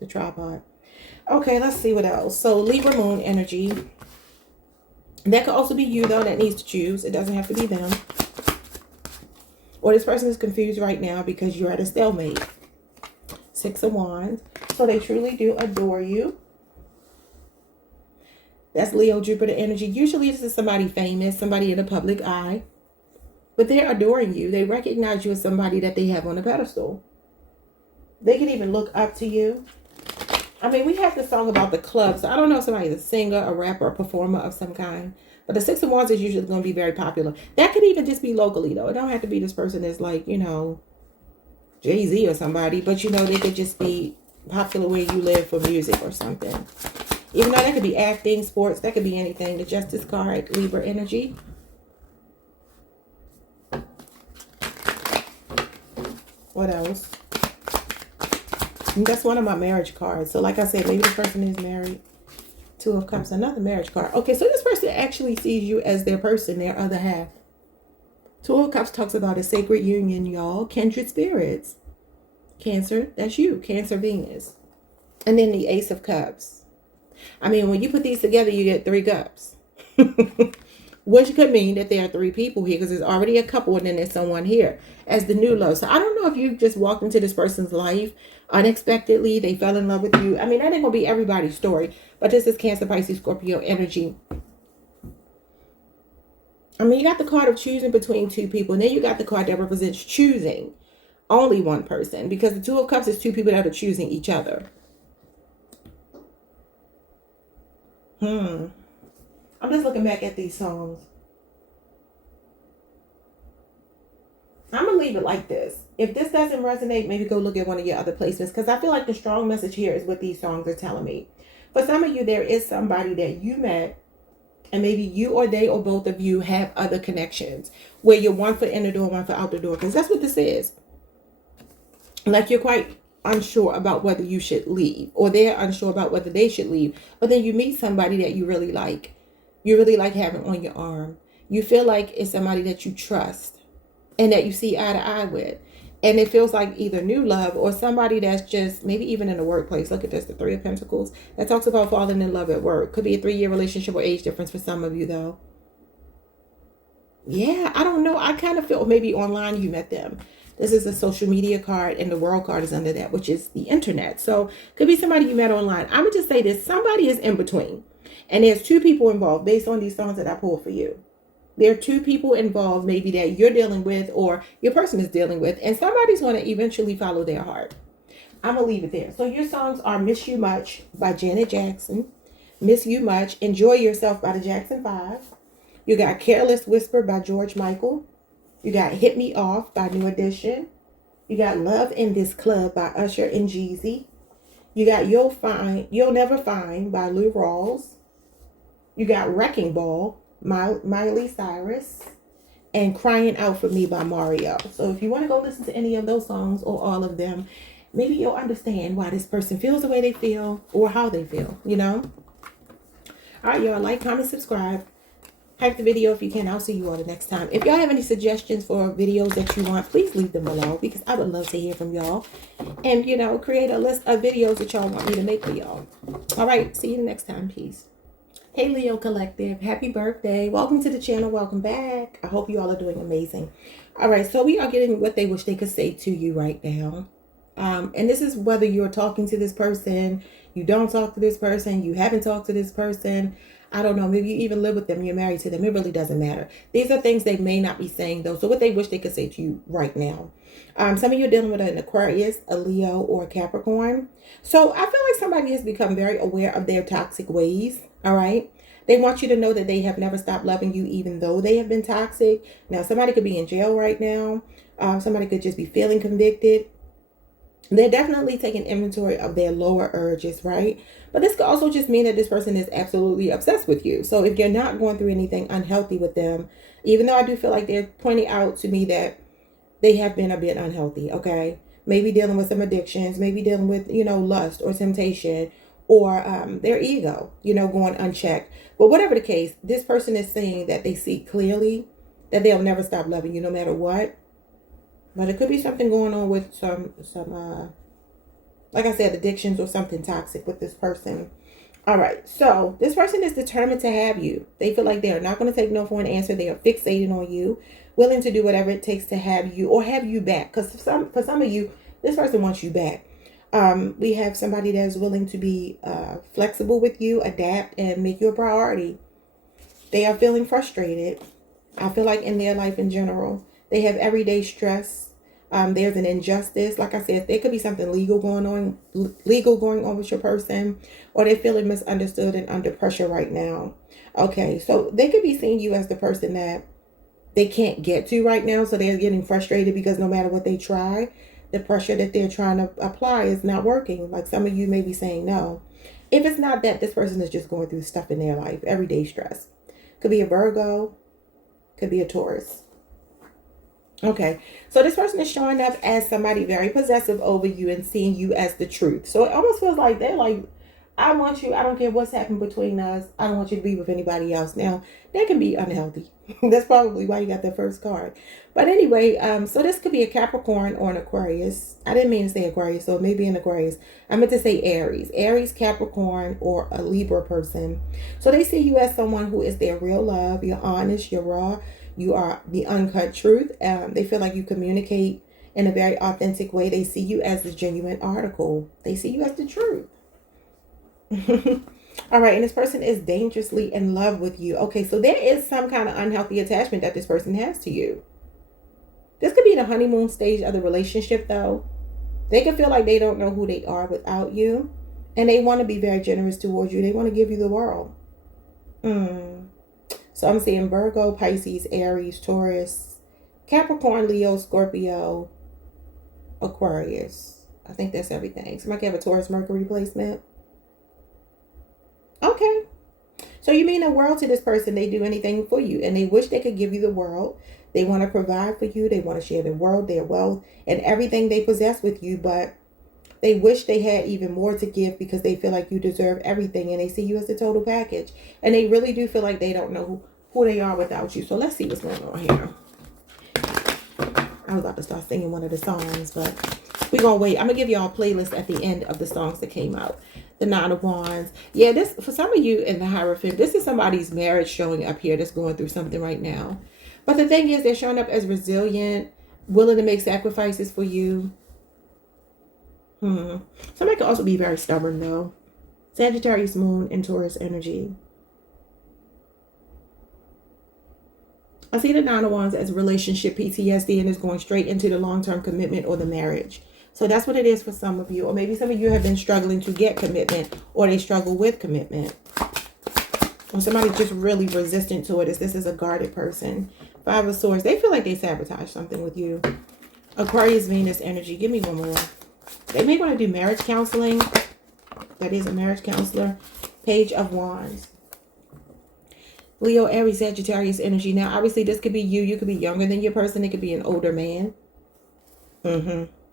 The tripod. Okay, let's see what else. So, Libra moon energy. That could also be you, though, that needs to choose. It doesn't have to be them. Or this person is confused right now because you're at a stalemate. Six of Wands. So, they truly do adore you. That's Leo, Jupiter energy. Usually, this is somebody famous, somebody in the public eye. But they're adoring you. They recognize you as somebody that they have on a pedestal. They can even look up to you. I mean, we have this song about the club. So I don't know if somebody's a singer, a rapper, a performer of some kind. But the Six of Wands is usually going to be very popular. That could even just be locally, though. It don't have to be this person that's like, you know, Jay-Z or somebody. But, you know, they could just be popular where you live for music or something. Even though that could be acting, sports. That could be anything. The Justice card, Libra energy. What else? And that's one of my marriage cards. So like I said, maybe the person is married. Two of Cups, another marriage card. Okay, so this person actually sees you as their person, their other half. Two of Cups talks about a sacred union, y'all. Kindred spirits. Cancer, that's you. Cancer, Venus. And then the Ace of Cups. I mean, when you put these together, you get 3 cups. Which could mean that there are 3 people here because there's already a couple and then there's someone here as the new love. So I don't know if you just walked into this person's life unexpectedly. They fell in love with you. I mean, that ain't going to be everybody's story. But this is Cancer, Pisces, Scorpio energy. I mean, you got the card of choosing between 2 people. And then you got the card that represents choosing only one person. Because the Two of Cups is 2 people that are choosing each other. I'm just looking back at these songs. I'm going to leave it like this. If this doesn't resonate, maybe go look at one of your other placements. Because I feel like the strong message here is what these songs are telling me. For some of you, there is somebody that you met. And maybe you or they or both of you have other connections. Where you're one foot in the door, one foot out the door. Because that's what this is. Like you're quite unsure about whether you should leave. Or they're unsure about whether they should leave. But then you meet somebody that you really like. You really like having on your arm. You feel like it's somebody that you trust and that you see eye to eye with. And it feels like either new love or somebody that's just maybe even in the workplace. Look at this, the 3 of Pentacles. That talks about falling in love at work. Could be a 3-year relationship or age difference for some of you, though. Yeah, I don't know. I kind of feel maybe online you met them. This is a social media card and the world card is under that, which is the internet. So could be somebody you met online. I'm going to just say this. Somebody is in between. And there's 2 people involved based on these songs that I pulled for you. There are 2 people involved maybe that you're dealing with or your person is dealing with. And somebody's going to eventually follow their heart. I'm going to leave it there. So your songs are Miss You Much by Janet Jackson. Miss You Much. Enjoy Yourself by the Jackson 5. You got Careless Whisper by George Michael. You got Hit Me Off by New Edition. You got Love in This Club by Usher and Jeezy. You got You'll Never Find by Lou Rawls. You got Wrecking Ball, Miley Cyrus, and Crying Out For Me by Mario. So if you want to go listen to any of those songs or all of them, maybe you'll understand why this person feels the way they feel or how they feel, you know? All right, y'all. Like, comment, subscribe. Hype the video if you can. I'll see you all the next time. If y'all have any suggestions for videos that you want, please leave them below because I would love to hear from y'all. And, you know, create a list of videos that y'all want me to make for y'all. All right. See you the next time. Peace. Hey Leo Collective, happy birthday. Welcome to the channel. Welcome back. I hope you all are doing amazing. All right, so we are getting what they wish they could say to you right now. And this is whether you're talking to this person, you don't talk to this person, you haven't talked to this person. I don't know, maybe you even live with them, you're married to them. It really doesn't matter. These are things they may not be saying though. So what they wish they could say to you right now. Some of you are dealing with an Aquarius, a Leo, or a Capricorn. So I feel like somebody has become very aware of their toxic ways. All right. They want you to know that they have never stopped loving you, even though they have been toxic. Now, somebody could be in jail right now. Somebody could just be feeling convicted. They're definitely taking inventory of their lower urges, right? But this could also just mean that this person is absolutely obsessed with you. So if you're not going through anything unhealthy with them, even though I do feel like they're pointing out to me that they have been a bit unhealthy, okay? Maybe dealing with some addictions, maybe dealing with, you know, lust or temptation, or their ego, you know, going unchecked. But whatever the case, this person is saying that they see clearly that they'll never stop loving you no matter what. But it could be something going on with some like I said, addictions or something toxic with this person. All right, so this person is determined to have you. They feel like they are not going to take no for an answer. They are fixated on you, willing to do whatever it takes to have you or have you back. Because for some of you, this person wants you back. We have somebody that's willing to be flexible with you, adapt, and make you a priority. They are feeling frustrated. I feel like in their life in general, they have everyday stress. There's an injustice. Like I said, there could be something legal going on with your person, or they're feeling misunderstood and under pressure right now. Okay, so they could be seeing you as the person that they can't get to right now. So they're getting frustrated because no matter what they try, the pressure that they're trying to apply is not working. Like some of you may be saying no. If it's not that, this person is just going through stuff in their life, everyday stress. Could be a Virgo, could be a Taurus. Okay, so this person is showing up as somebody very possessive over you and seeing you as the truth. So it almost feels like they're like, I want you. I don't care what's happened between us. I don't want you to be with anybody else. Now, that can be unhealthy. That's probably why you got that first card. But anyway, so this could be a Capricorn or an Aquarius. I didn't mean to say Aquarius, so maybe an Aquarius. I meant to say Aries. Aries, Capricorn, or a Libra person. So they see you as someone who is their real love. You're honest. You're raw. You are the uncut truth. They feel like you communicate in a very authentic way. They see you as the genuine article. They see you as the truth. All right, and this person is dangerously in love with you. Okay, so there is some kind of unhealthy attachment that this person has to you. This could be in the honeymoon stage of the relationship, though. They could feel like they don't know who they are without you, and they want to be very generous towards you. They want to give you the world. So I'm seeing Virgo, Pisces, Aries, Taurus, Capricorn, Leo, Scorpio, Aquarius. I think that's everything. Somebody have a Taurus Mercury placement. Okay. So you mean the world to this person. They do anything for you, and they wish they could give you the world. They want to provide for you. They want to share the world, their wealth, and everything they possess with you, but they wish they had even more to give because they feel like you deserve everything, and they see you as the total package. And they really do feel like they don't know who they are without you. So let's see what's going on here. I was about to start singing one of the songs, but we're going to wait. I'm going to give y'all a playlist at the end of the songs that came out. The Nine of Wands. Yeah, this, for some of you in the Hierophant, this is somebody's marriage showing up here that's going through something right now. But the thing is, they're showing up as resilient, willing to make sacrifices for you. Somebody could also be very stubborn, though. Sagittarius moon and Taurus energy. I see the Nine of Wands as relationship PTSD, and it's going straight into the long-term commitment or the marriage. So that's what it is for some of you. Or maybe some of you have been struggling to get commitment, or they struggle with commitment. Or somebody's just really resistant to it. This is a guarded person. Five of Swords. They feel like they sabotage something with you. Aquarius, Venus energy. Give me one more. They may want to do marriage counseling. That is a marriage counselor. Page of Wands. Leo, Aries, Sagittarius energy. Now, obviously, this could be you. You could be younger than your person. It could be an older man.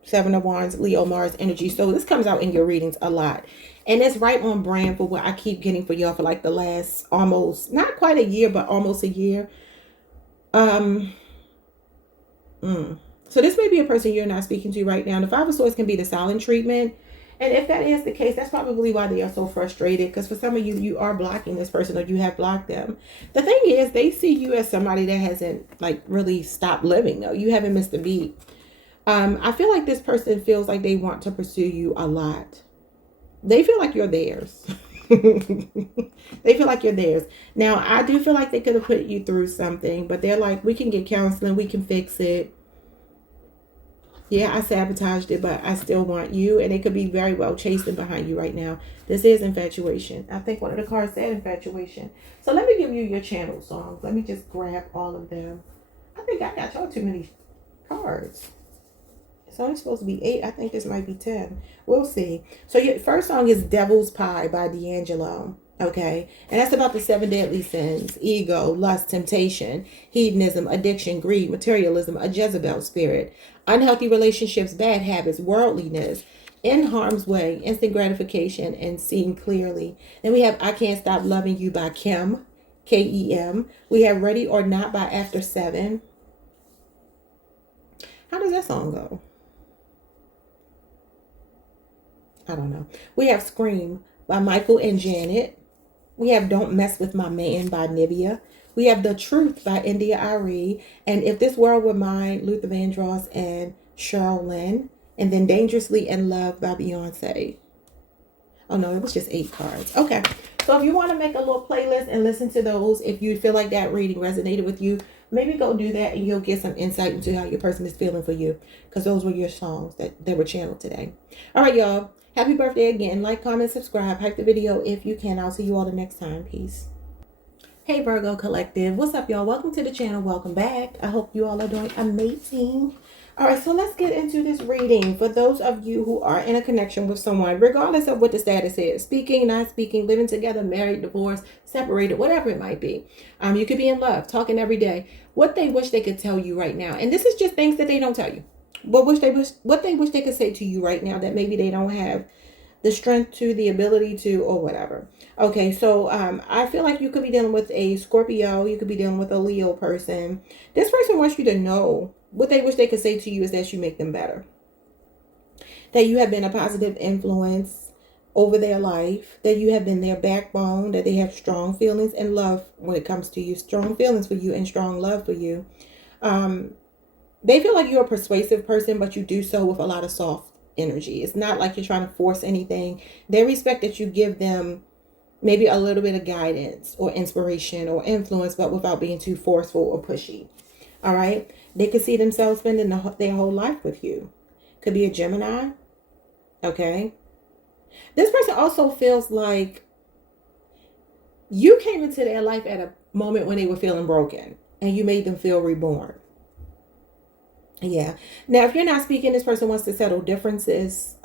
Seven of Wands, Leo, Mars energy. So this comes out in your readings a lot. And it's right on brand for what I keep getting for y'all for like the last almost, not quite a year, but almost a year. So this may be a person you're not speaking to right now. The Five of Swords can be the silent treatment. And if that is the case, that's probably why they are so frustrated. Because for some of you, you are blocking this person, or you have blocked them. The thing is, they see you as somebody that hasn't like really stopped living, though. You haven't missed a beat. I feel like this person feels like they want to pursue you a lot. They feel like you're theirs. They feel like you're theirs. Now, I do feel like they could have put you through something, but they're like, we can get counseling, we can fix it. Yeah, I sabotaged it, but I still want you. And they could be very well chasing behind you right now. This is infatuation. I think one of the cards said infatuation. So let me give you your channel songs. Let me just grab all of them. I think I got y'all too many cards. It's only supposed to be 8. I think this might be 10. We'll see. So your first song is Devil's Pie by D'Angelo. Okay. And that's about the 7 deadly sins: ego, lust, temptation, hedonism, addiction, greed, materialism, a Jezebel spirit, unhealthy relationships, bad habits, worldliness, in harm's way, instant gratification, and seeing clearly. Then we have I Can't Stop Loving You by Kim, K-E-M. We have Ready or Not by After 7. How does that song go? I don't know. We have Scream by Michael and Janet. We have Don't Mess With My Man by Nivea. We have The Truth by India Arie. And If This World Were Mine, Luther Vandross and Cheryl Lynn. And then Dangerously in Love by Beyonce. Oh no, it was just 8 cards. Okay. So if you want to make a little playlist and listen to those, if you feel like that reading resonated with you, maybe go do that and you'll get some insight into how your person is feeling for you. Because those were your songs that were channeled today. All right, y'all. Happy birthday again. Like, comment, subscribe. Hype the video if you can. I'll see you all the next time. Peace. Hey Virgo Collective, what's up y'all? Welcome to the channel, welcome back. I hope you all are doing amazing. All right, so let's get into this reading. For those of you who are in a connection with someone, regardless of what the status is, speaking, not speaking, living together, married, divorced, separated, whatever it might be. You could be in love, talking every day. What they wish they could tell you right now. And this is just things that they don't tell you. What they wish they could say to you right now that maybe they don't have the strength to, the ability to, or whatever. Okay, so I feel like you could be dealing with a Scorpio. You could be dealing with a Leo person. This person wants you to know what they wish they could say to you is that you make them better. That you have been a positive influence over their life. That you have been their backbone. That they have strong feelings and love when it comes to you. Strong feelings for you and strong love for you. They feel like you're a persuasive person, but you do so with a lot of soft energy. It's not like you're trying to force anything. They respect that you give them maybe a little bit of guidance or inspiration or influence, but without being too forceful or pushy. All right. They could see themselves spending their whole life with you. Could be a Gemini. Okay. This person also feels like you came into their life at a moment when they were feeling broken and you made them feel reborn. Yeah. Now, if you're not speaking, this person wants to settle differences.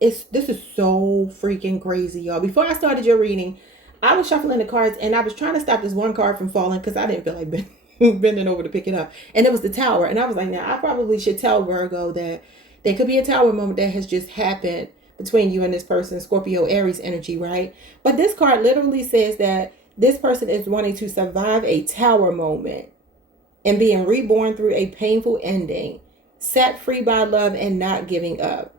This is so freaking crazy, y'all. Before I started your reading, I was shuffling the cards and I was trying to stop this one card from falling because I didn't feel like bending over to pick it up. And it was the Tower. And I was like, now I probably should tell Virgo that there could be a Tower moment that has just happened between you and this person, Scorpio, Aries energy, right? But this card literally says that this person is wanting to survive a Tower moment and being reborn through a painful ending. Set free by love and not giving up.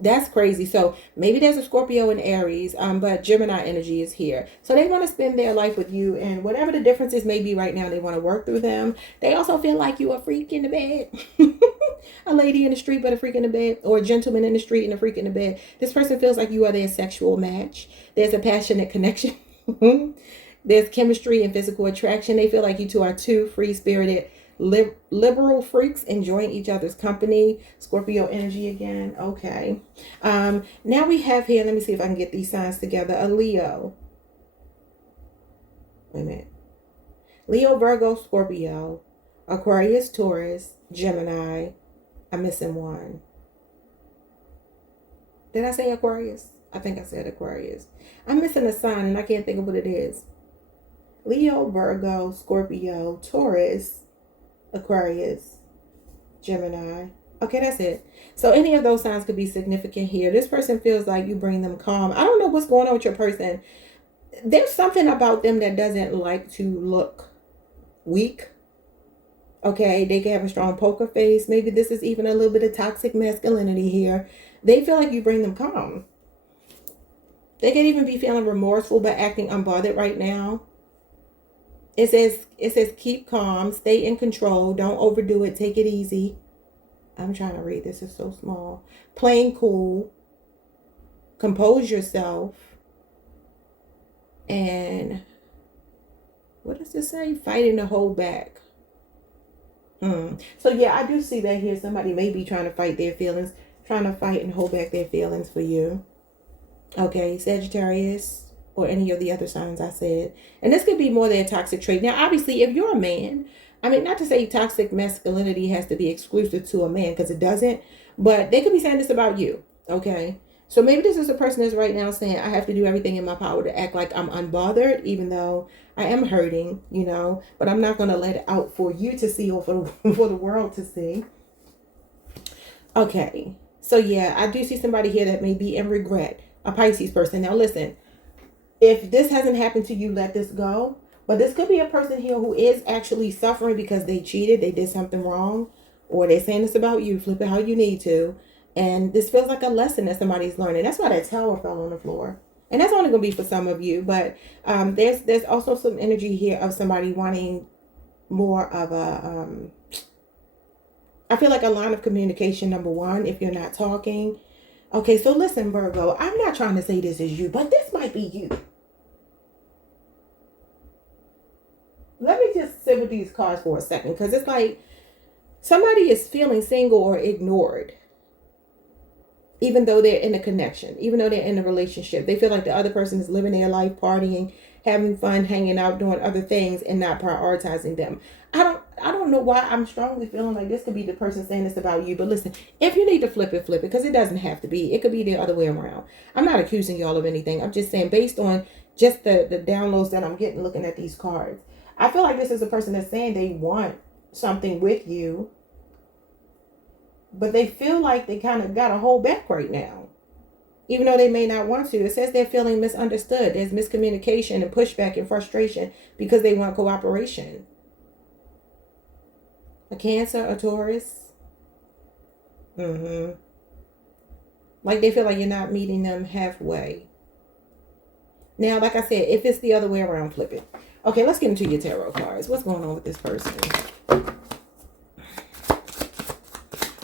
That's crazy. So maybe there's a Scorpio and Aries, but Gemini energy is here. So they want to spend their life with you, and whatever the differences may be right now, they want to work through them. They also feel like you a freak in the bed. A lady in the street but a freak in the bed, or a gentleman in the street and a freak in the bed. This person feels like you are their sexual match. There's a passionate connection. There's chemistry and physical attraction. They feel like you two are two free-spirited liberal freaks enjoying each other's company. Scorpio energy again. Okay. Now we have here, let me see if I can get these signs together. A Leo. Wait a minute. Leo, Virgo, Scorpio, Aquarius, Taurus, Gemini. I'm missing one. Did I say Aquarius? I think I said Aquarius. I'm missing a sign and I can't think of what it is. Leo, Virgo, Scorpio, Taurus, Aquarius, Gemini. Okay, that's it. So any of those signs could be significant here. This person feels like you bring them calm. I don't know what's going on with your person. There's something about them that doesn't like to look weak. Okay, they can have a strong poker face. Maybe this is even a little bit of toxic masculinity here. They feel like you bring them calm. They can even be feeling remorseful but acting unbothered right now. It says keep calm, stay in control, don't overdo it, take it easy. I'm trying to read, this is so small. Playing cool, compose yourself, and what does it say? Fighting to hold back. So yeah, I do see that here. Somebody may be trying to fight their feelings, trying to fight and hold back their feelings for you. Okay, Sagittarius, or any of the other signs I said. And this could be more than a toxic trait. Now, obviously, if you're a man, I mean, not to say toxic masculinity has to be exclusive to a man, because it doesn't, but they could be saying this about you, okay? So maybe this is a person that's right now saying, I have to do everything in my power to act like I'm unbothered, even though I am hurting, you know, but I'm not going to let it out for you to see or for the world to see. Okay, so yeah, I do see somebody here that may be in regret, a Pisces person. Now, listen. If this hasn't happened to you, let this go. But this could be a person here who is actually suffering because they cheated, they did something wrong, or they're saying this about you. Flip it how you need to. And this feels like a lesson that somebody's learning. That's why that Tower fell on the floor. And that's only going to be for some of you. But there's also some energy here of somebody wanting more of a, I feel like a line of communication, number one, if you're not talking. Okay, so listen, Virgo, I'm not trying to say this is you, but this might be you. Let me just sit with these cards for a second, because it's like somebody is feeling single or ignored, even though they're in a connection, even though they're in a relationship. They feel like the other person is living their life, partying, having fun, hanging out, doing other things, and not prioritizing them. I don't know why I'm strongly feeling like this could be the person saying this about you. But listen, if you need to flip it, because it doesn't have to be. It could be the other way around. I'm not accusing y'all of anything. I'm just saying based on just the downloads that I'm getting looking at these cards. I feel like this is a person that's saying they want something with you, but they feel like they kind of got to hold back right now, even though they may not want to. It says they're feeling misunderstood. There's miscommunication and pushback and frustration because they want cooperation. A Cancer, a Taurus. Like they feel like you're not meeting them halfway. Now, like I said, if it's the other way around, flip it. Okay, let's get into your tarot cards. What's going on with this person?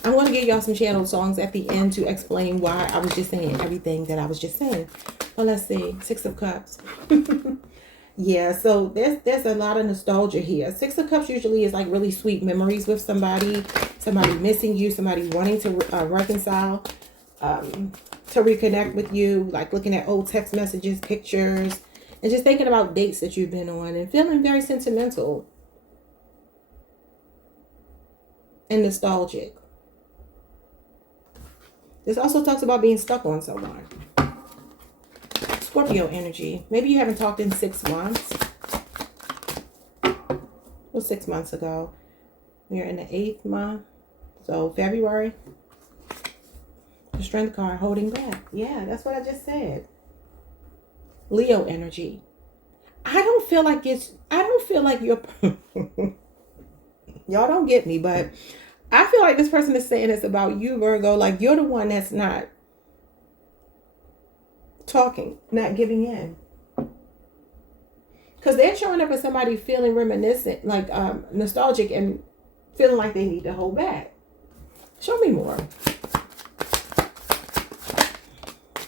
I want to give y'all some channel songs at the end to explain why I was just saying everything that I was just saying. Well, let's see. 6 of Cups. Yeah, so there's a lot of nostalgia here. 6 of Cups usually is like really sweet memories with somebody missing you, somebody wanting to reconcile, to reconnect with you, like looking at old text messages, pictures, and just thinking about dates that you've been on and feeling very sentimental and nostalgic. This also talks about being stuck on someone. Scorpio energy. Maybe you haven't talked in 6 months. Well, 6 months ago. We're in the 8th month. So February. The Strength card, holding back. Yeah, that's what I just said. Leo energy. I don't feel like you're y'all don't get me, but I feel like this person is saying this about you, Virgo. Like you're the one that's not talking, not giving in. Because they're showing up as somebody feeling reminiscent, like nostalgic and feeling like they need to hold back. Show me more.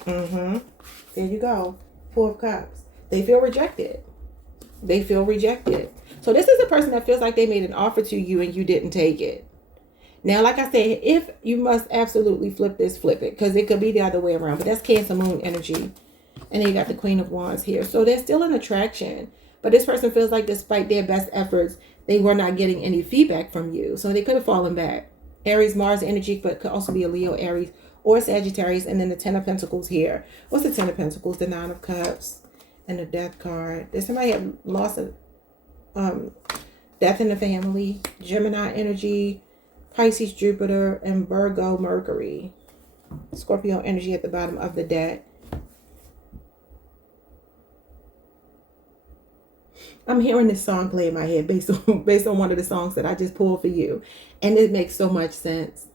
There you go. 4 of Cups. They feel rejected. They feel rejected. So this is a person that feels like they made an offer to you and you didn't take it. Now, like I said, if you must absolutely flip this, flip it. Because it could be the other way around. But that's Cancer Moon energy. And then you got the Queen of Wands here. So there's still an attraction. But this person feels like despite their best efforts, they were not getting any feedback from you. So they could have fallen back. Aries, Mars energy, but could also be a Leo, Aries, or Sagittarius. And then the 10 of Pentacles here. What's the 10 of Pentacles? The 9 of Cups and the Death card. There's somebody have lost a death in the family. Gemini energy, Pisces, Jupiter, and Virgo, Mercury. Scorpio energy at the bottom of the deck. I'm hearing this song play in my head based on one of the songs that I just pulled for you. And it makes so much sense.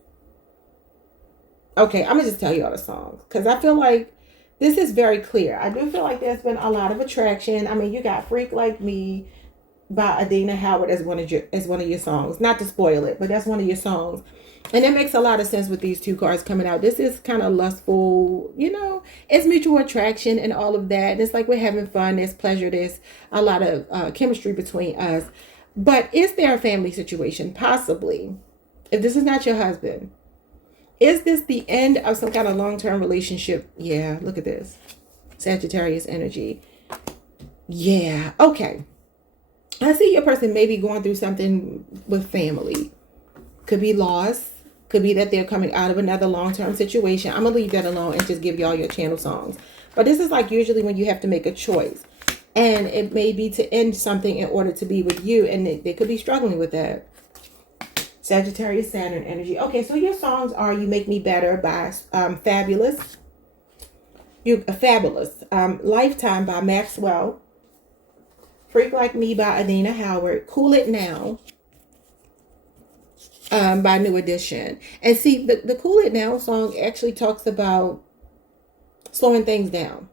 Okay, I'm going to just tell you all the songs. Because I feel like this is very clear. I do feel like there's been a lot of attraction. I mean, you got Freak Like Me by Adina Howard as one of your songs. Not to spoil it, but that's one of your songs. And it makes a lot of sense with these 2 cards coming out. This is kind of lustful, you know. It's mutual attraction and all of that. And it's like we're having fun. There's pleasure. There's a lot of chemistry between us. But is there a family situation? Possibly. If this is not your husband. Is this the end of some kind of long-term relationship? Yeah, look at this. Sagittarius energy. Yeah, okay. I see your person maybe going through something with family. Could be loss. Could be that they're coming out of another long-term situation. I'm going to leave that alone and just give y'all your channel songs. But this is like usually when you have to make a choice. And it may be to end something in order to be with you. And they could be struggling with that. Sagittarius, Saturn energy. Okay, so your songs are You Make Me Better by Fabulous. Fabulous. Lifetime by Maxwell. Freak Like Me by Adina Howard. Cool It Now by New Edition. And see, the Cool It Now song actually talks about slowing things down,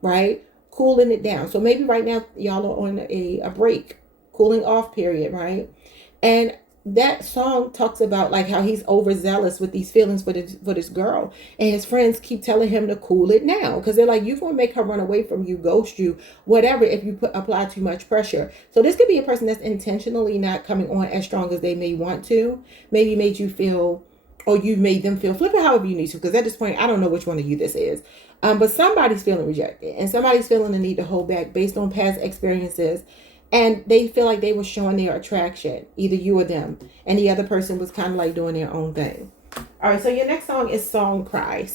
right? Cooling it down. So maybe right now y'all are on a break, cooling off period, right? And that song talks about like how he's overzealous with these feelings for this girl, and his friends keep telling him to cool it now because they're like, you're gonna make her run away from you, ghost you, whatever, if you apply too much pressure. So this could be a person that's intentionally not coming on as strong as they may want to. Maybe made you feel or you made them feel, flip it however you need to, because at this point I don't know which one of you this is, but somebody's feeling rejected and somebody's feeling the need to hold back based on past experiences, and they feel like they were showing their attraction, either you or them, and the other person was kind of like doing their own thing. All right, so your next song is Song Cry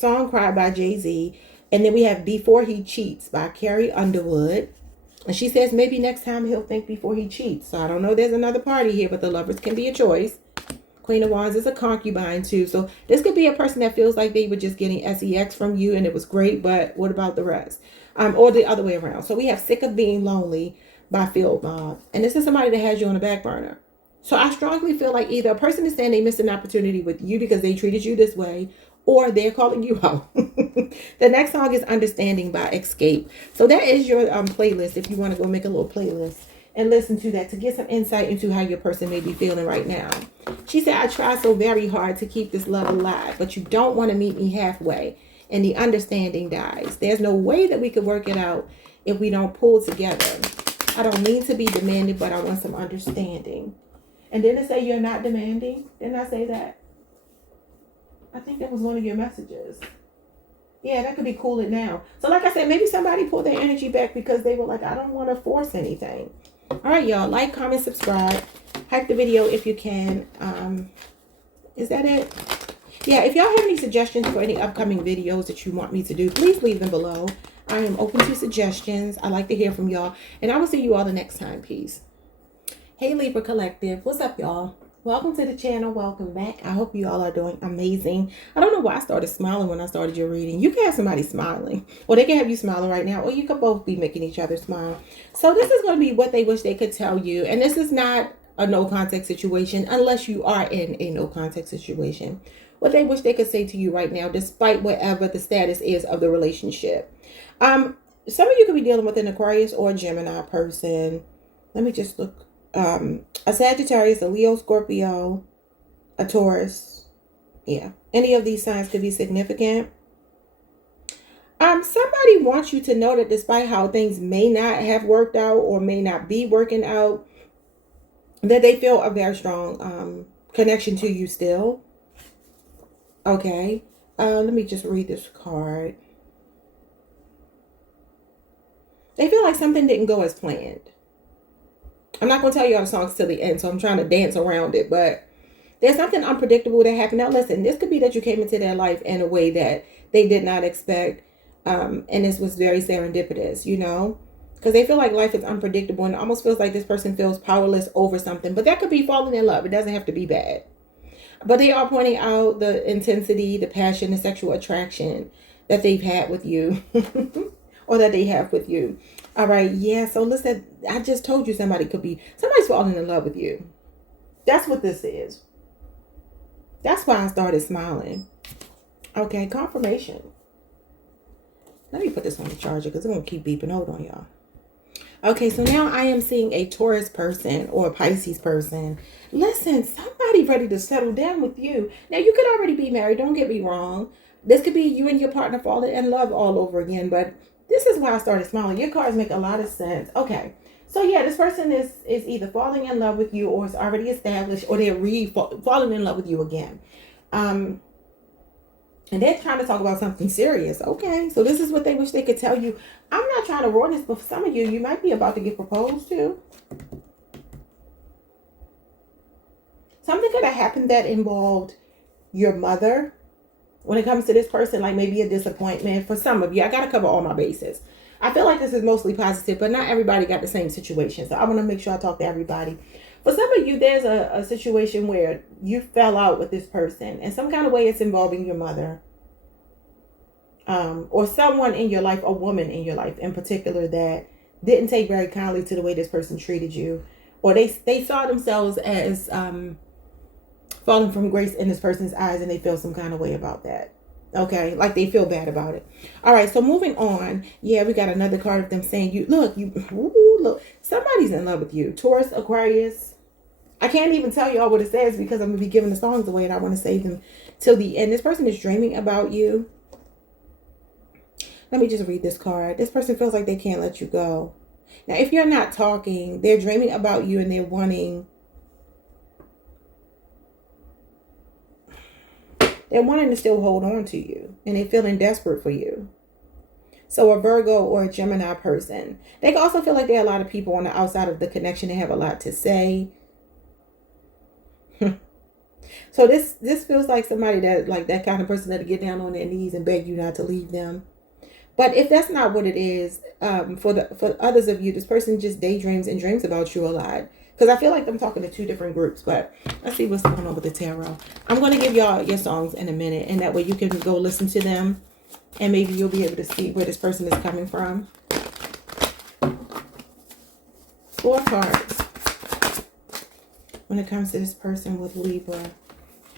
by Jay-Z, and then we have Before He Cheats by Carrie Underwood. And she says maybe next time he'll think before he cheats. So I don't know, there's another party here, but the lovers can be a choice. Queen of Wands is a concubine too. So this could be a person that feels like they were just getting sex from you and it was great, but what about the rest? Or the other way around. So we have Sick of Being Lonely by Phil Bob. And this is somebody that has you on the back burner. So I strongly feel like either a person is saying they missed an opportunity with you because they treated you this way, or they're calling you out. The next song is Understanding by Escape. So that is your playlist if you want to go make a little playlist and listen to that to get some insight into how your person may be feeling right now. She said, I try so very hard to keep this love alive, but you don't want to meet me halfway, and the understanding dies. There's no way that we could work it out if we don't pull together. I don't mean to be demanding, but I want some understanding. And didn't it say you're not demanding? Didn't I say that? I think that was one of your messages. Yeah, that could be cool it now. So like I said, maybe somebody pulled their energy back because they were like, I don't want to force anything. All right, y'all. Like, comment, subscribe. Hype the video if you can. Is that it? Yeah, if y'all have any suggestions for any upcoming videos that you want me to do, please leave them below. I am open to suggestions. I like to hear from y'all. And I will see you all the next time. Peace. Hey, Libra Collective. What's up, y'all? Welcome to the channel. Welcome back. I hope you all are doing amazing. I don't know why I started smiling when I started your reading. You can have somebody smiling, or they can have you smiling right now, or you could both be making each other smile. So this is going to be what they wish they could tell you. And this is not a no contact situation unless you are in a no contact situation. What they wish they could say to you right now, despite whatever the status is of the relationship. Some of you could be dealing with an Aquarius or a Gemini person. Let me just look. A Sagittarius, a Leo, Scorpio, a Taurus. Yeah, any of these signs could be significant. Somebody wants you to know that despite how things may not have worked out or may not be working out, that they feel a very strong connection to you still. Okay, let me just read this card. They feel like something didn't go as planned. I'm not going to tell you all the songs till the end, so I'm trying to dance around it. But there's something unpredictable that happened. Now, listen, this could be that you came into their life in a way that they did not expect. And this was very serendipitous, you know, because they feel like life is unpredictable and it almost feels like this person feels powerless over something. But that could be falling in love. It doesn't have to be bad. But they are pointing out the intensity, the passion, the sexual attraction that they've had with you or that they have with you. All right, yeah, so listen, I just told you somebody's falling in love with you. That's what this is. That's why I started smiling. Okay, confirmation. Let me put this on the charger because it won't keep beeping. Hold on, y'all. Okay, so now I am seeing a Taurus person or a Pisces person. Listen, somebody ready to settle down with you. Now, you could already be married. Don't get me wrong. This could be you and your partner falling in love all over again, but this is why I started smiling. Your cards make a lot of sense. Okay. So yeah, this person is either falling in love with you or it's already established or they're falling in love with you again. And they're trying to talk about something serious. Okay. So this is what they wish they could tell you. I'm not trying to ruin this, but for some of you, you might be about to get proposed to. Something could have happened that involved your mother. When it comes to this person, like maybe a disappointment for some of you. I got to cover all my bases. I feel like this is mostly positive, but not everybody got the same situation. So I want to make sure I talk to everybody. For some of you, there's a situation where you fell out with this person. In some kind of way, it's involving your mother. Or someone in your life, a woman in your life in particular that didn't take very kindly to the way this person treated you. Or they saw themselves as falling from grace in this person's eyes and they feel some kind of way about that. Okay, like they feel bad about it. All right, so moving on. Yeah, we got another card of them saying, look, somebody's in love with you. Taurus, Aquarius. I can't even tell y'all what it says because I'm going to be giving the songs away and I want to save them till the end. This person is dreaming about you. Let me just read this card. This person feels like they can't let you go. Now, if you're not talking, they're dreaming about you and they're wanting They're wanting to still hold on to you, and they're feeling desperate for you. So a Virgo or a Gemini person. They can also feel like there are a lot of people on the outside of the connection. They have a lot to say. So this feels like somebody that, like that kind of person that'll get down on their knees and beg you not to leave them. But if that's not what it is, for others of you, this person just daydreams and dreams about you a lot. Because I feel like I'm talking to two different groups. But let's see what's going on with the tarot. I'm going to give y'all your songs in a minute, and that way you can go listen to them. And maybe you'll be able to see where this person is coming from. 4 cards. When it comes to this person with Libra,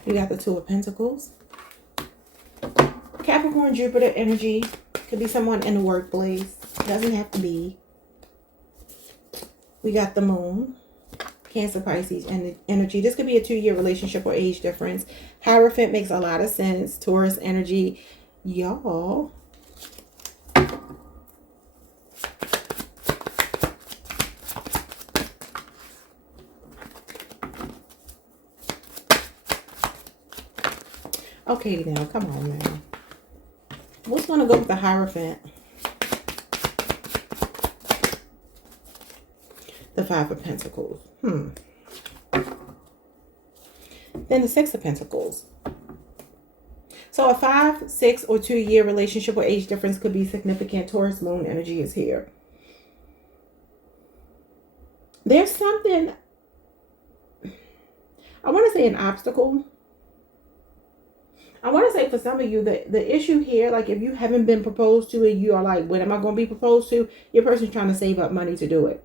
you got the 2 of Pentacles. Capricorn, Jupiter energy. Could be someone in the workplace. Doesn't have to be. We got the Moon. Cancer, Pisces, and energy. This could be a 2-year relationship or age difference. Hierophant makes a lot of sense. Taurus energy. Y'all. Okay, now, come on now. What's going to go with the Hierophant? The 5 of Pentacles. Then the 6 of Pentacles. So a 5, 6, or 2-year relationship or age difference could be significant. Taurus moon energy is here. There's something, I want to say an obstacle. I want to say for some of you, the issue here, like if you haven't been proposed to and you are like, when am I going to be proposed to? Your person's trying to save up money to do it.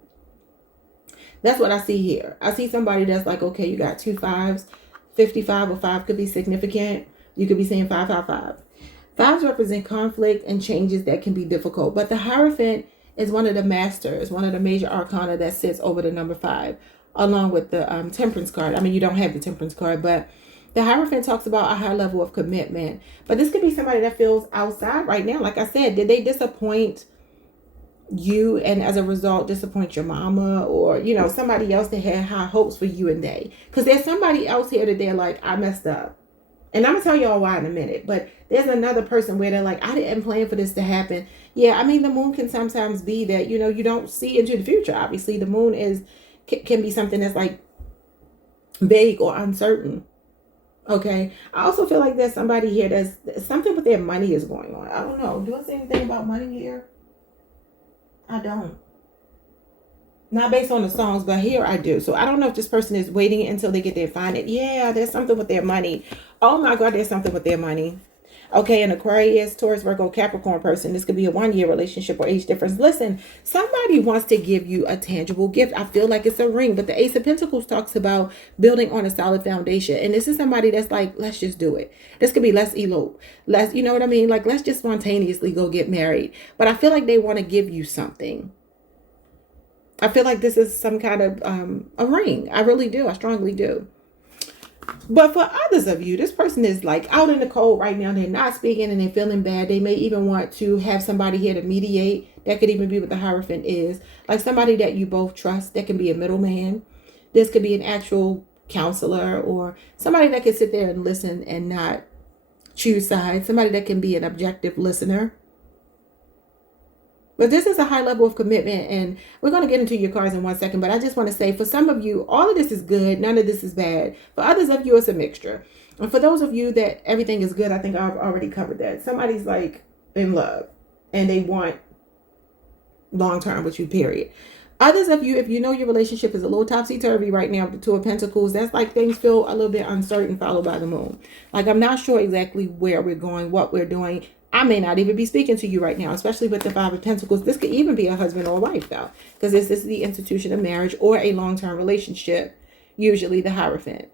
That's what I see here. I see somebody that's like, okay, you got 2 5s, 55 or 5 could be significant. You could be saying 5, 5, 5. 5s represent conflict and changes that can be difficult. But the Hierophant is one of the masters, one of the major arcana that sits over the number 5, along with the Temperance card. I mean, you don't have the Temperance card, but the Hierophant talks about a high level of commitment. But this could be somebody that feels outside right now. Like I said, did they disappoint you and as a result disappoint your mama, or you know, somebody else that had high hopes for you and they? Because there's somebody else here that they're like, I messed up. And I'm gonna tell y'all why in a minute. But there's another person where they're like, I didn't plan for this to happen. Yeah, I mean, the moon can sometimes be that, you know, you don't see into the future. Obviously, the moon can be something that's like vague or uncertain. Okay. I also feel like there's somebody here that's something with their money is going on. I don't know. Do I say anything about money here? I don't. Not based on the songs, but here I do. So I don't know if this person is waiting until they get their finance. Yeah, there's something with their money. Oh my God, there's something with their money. Okay, an Aquarius, Taurus, Virgo, Capricorn person. This could be a 1-year relationship or age difference. Listen, somebody wants to give you a tangible gift. I feel like it's a ring, but the Ace of Pentacles talks about building on a solid foundation. And this is somebody that's like, let's just do it. This could be let's elope. Let's, you know what I mean? Like, let's just spontaneously go get married. But I feel like they want to give you something. I feel like this is some kind of a ring. I really do. I strongly do. But for others of you, this person is like out in the cold right now. They're not speaking and they're feeling bad. They may even want to have somebody here to mediate. That could even be what the Hierophant is. Like somebody that you both trust. That can be a middleman. This could be an actual counselor or somebody that can sit there and listen and not choose sides. Somebody that can be an objective listener. But this is a high level of commitment, and we're going to get into your cards in 1 second. But I just want to say, for some of you, all of this is good. None of this is bad. For others of you, it's a mixture. And for those of you that everything is good, I think I've already covered that. Somebody's like in love, and they want long-term with you, period. Others of you, if you know your relationship is a little topsy-turvy right now, the 2 of Pentacles, that's like things feel a little bit uncertain, followed by the moon. Like, I'm not sure exactly where we're going, what we're doing. I may not even be speaking to you right now, especially with the 5 of Pentacles. This could even be a husband or a wife, though, because this is the institution of marriage or a long-term relationship, usually the Hierophant.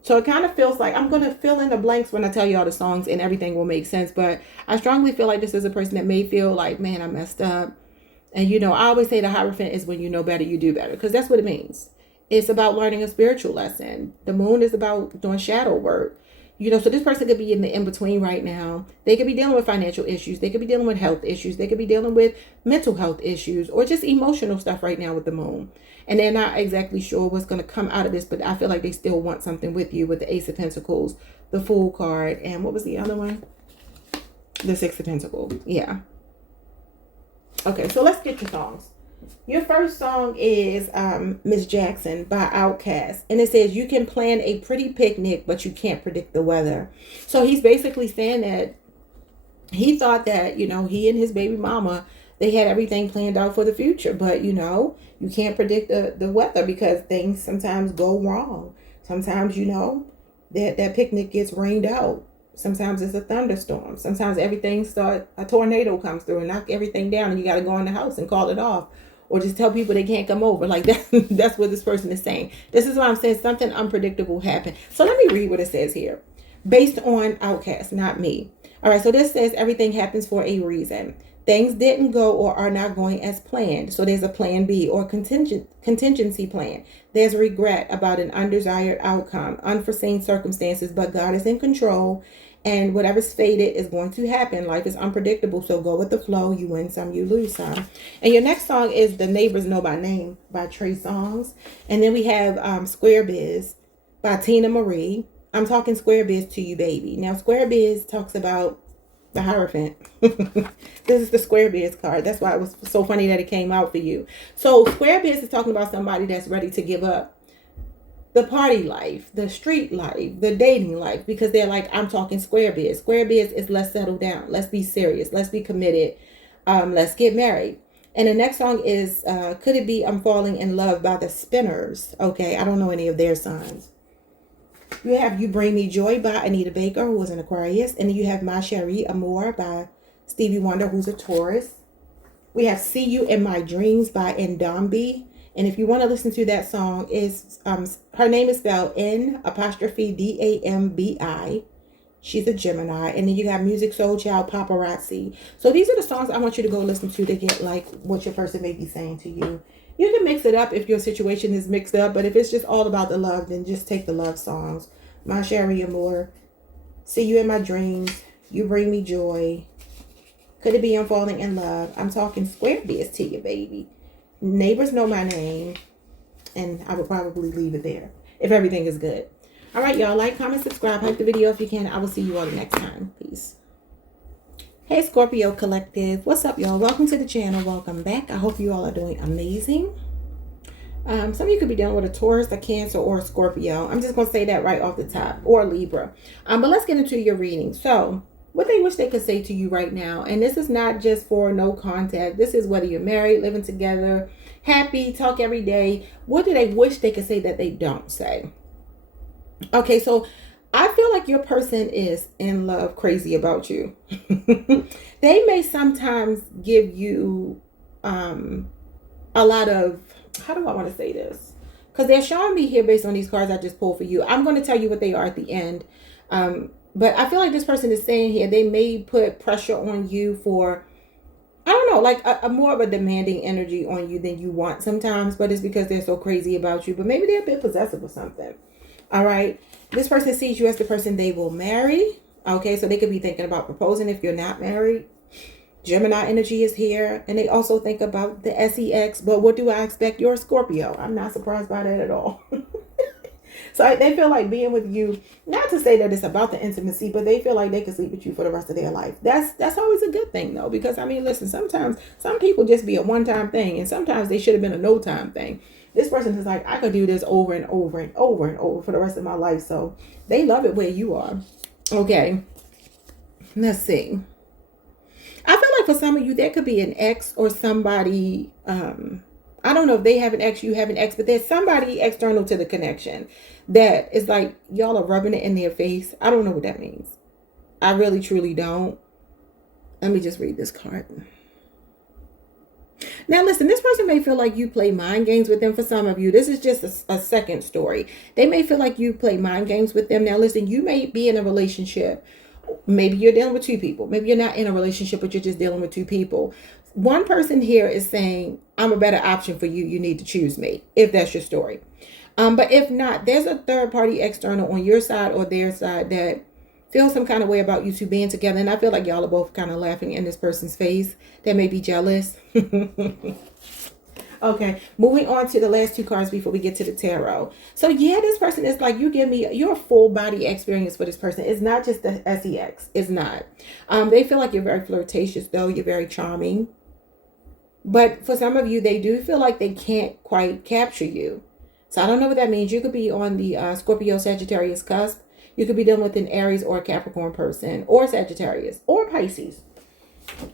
So it kind of feels like I'm going to fill in the blanks when I tell you all the songs and everything will make sense. But I strongly feel like this is a person that may feel like, man, I messed up. And, you know, I always say the Hierophant is when you know better, you do better, because that's what it means. It's about learning a spiritual lesson. The moon is about doing shadow work. You know, so this person could be in the in-between right now. They could be dealing with financial issues. They could be dealing with health issues. They could be dealing with mental health issues or just emotional stuff right now with the moon. And they're not exactly sure what's going to come out of this, but I feel like they still want something with you with the Ace of Pentacles, the Fool card, and what was the other one? The Six of Pentacles. Yeah. Okay, so let's get your songs. Your first song is Miss Jackson by Outkast. And it says, you can plan a pretty picnic, but you can't predict the weather. So he's basically saying that he thought that, you know, he and his baby mama, they had everything planned out for the future. But, you know, you can't predict the weather because things sometimes go wrong. Sometimes, you know, that picnic gets rained out. Sometimes it's a thunderstorm. Sometimes a tornado comes through and knock everything down and you got to go in the house and call it off. Or just tell people they can't come over. Like that. That's what this person is saying. This is why I'm saying something unpredictable happened. So let me read what it says here. Based on Outkast, not me. All right, so this says everything happens for a reason. Things didn't go or are not going as planned. So there's a plan B or contingency plan. There's regret about an undesired outcome, unforeseen circumstances, but God is in control. And whatever's fated is going to happen. Life is unpredictable, so go with the flow. You win some, you lose some. And your next song is The Neighbors Know My Name by Trey Songz. And then we have Square Biz by Tina Marie. I'm talking Square Biz to you, baby. Now, Square Biz talks about the Hierophant. This is the Square Biz card. That's why it was so funny that it came out for you. So Square Biz is talking about somebody that's ready to give up the party life, the street life, the dating life, because they're like, I'm talking Square Biz. Square Biz is let's settle down. Let's be serious. Let's be committed. Let's get married. And the next song is Could It Be I'm Falling in Love by the Spinners. Okay, I don't know any of their signs. You have You Bring Me Joy by Anita Baker, who was an Aquarius. And then you have My Cherie Amour by Stevie Wonder, who's a Taurus. We have See You in My Dreams by Ndombi. And if you want to listen to that song, is her name is spelled N'_Dambi. She's a Gemini. And then you got Music Soul Child Paparazzi. So these are the songs I want you to go listen to get like what your person may be saying to you. You can mix it up if your situation is mixed up. But if it's just all about the love, then just take the love songs. My Cherie Amour, See You in My Dreams, You Bring Me Joy, Could It Be I'm Falling in Love. I'm talking Square Biz to you, baby. Neighbors Know My Name. And I would probably leave it there if everything is good. All right, y'all. Like, comment, subscribe. Like the video if you can. I will see you all the next time. Peace. Hey, Scorpio Collective. What's up, y'all? Welcome to the channel. Welcome back. I hope you all are doing amazing. Some of you could be dealing with a Taurus, a Cancer, or a Scorpio. I'm just going to say that right off the top. Or Libra. But let's get into your reading. So, what they wish they could say to you right now. And this is not just for no contact. This is whether you're married, living together, happy, talk every day. What do they wish they could say that they don't say? Okay, so I feel like your person is in love, crazy about you. They may sometimes give you a lot of, how do I want to say this? Because they're showing me here based on these cards I just pulled for you. I'm going to tell you what they are at the end. But I feel like this person is saying here, they may put pressure on you for, I don't know, like a more of a demanding energy on you than you want sometimes. But it's because they're so crazy about you. But maybe they're a bit possessive or something. All right. This person sees you as the person they will marry. Okay. So they could be thinking about proposing if you're not married. Gemini energy is here. And they also think about the sex. But what do I expect? You're a Scorpio. I'm not surprised by that at all. So they feel like being with you, not to say that it's about the intimacy, but they feel like they can sleep with you for the rest of their life. That's always a good thing, though, because, I mean, listen, sometimes some people just be a one-time thing, and sometimes they should have been a no-time thing. This person is like, I could do this over and over and over and over for the rest of my life. So they love it where you are. Okay. Let's see. I feel like for some of you, there could be an ex or somebody, I don't know if they have an ex, you have an ex, but there's somebody external to the connection that is like, y'all are rubbing it in their face. I don't know what that means. I really, truly don't. Let me just read this card. Now, listen, this person may feel like you play mind games with them. For some of you, this is just a second story. They may feel like you play mind games with them. Now, listen, you may be in a relationship. Maybe you're dealing with two people. Maybe you're not in a relationship, but you're just dealing with two people. One person here is saying, I'm a better option for you. You need to choose me, if that's your story. But if not, there's a third party external on your side or their side that feel some kind of way about you two being together. And I feel like y'all are both kind of laughing in this person's face. That may be jealous. Okay, moving on to the last two cards before we get to the tarot. So yeah, this person is like, you give me your full body experience for this person. It's not just the sex. It's not. They feel like you're very flirtatious though. You're very charming. But for some of you, they do feel like they can't quite capture you. So I don't know what that means. You could be on the Scorpio Sagittarius cusp. You could be dealing with an Aries or a Capricorn person, or Sagittarius or Pisces.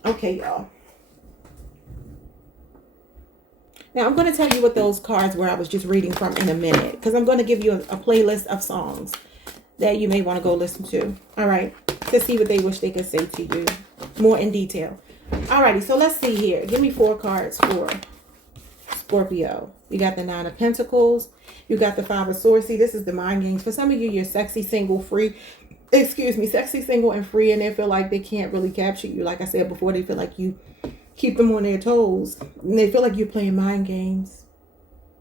Okay, y'all. Now, I'm going to tell you what those cards were I was just reading from in a minute, because I'm going to give you a playlist of songs that you may want to go listen to. All right. To see what they wish they could say to you more in detail. Alrighty. So let's see here. Give me 4 cards for Scorpio. You got the 9 of Pentacles. You got the 5 of Swords. See, this is the mind games. For some of you, you're sexy, single, free. Excuse me. Sexy, single, and free. And they feel like they can't really capture you. Like I said before, they feel like you keep them on their toes. And they feel like you're playing mind games.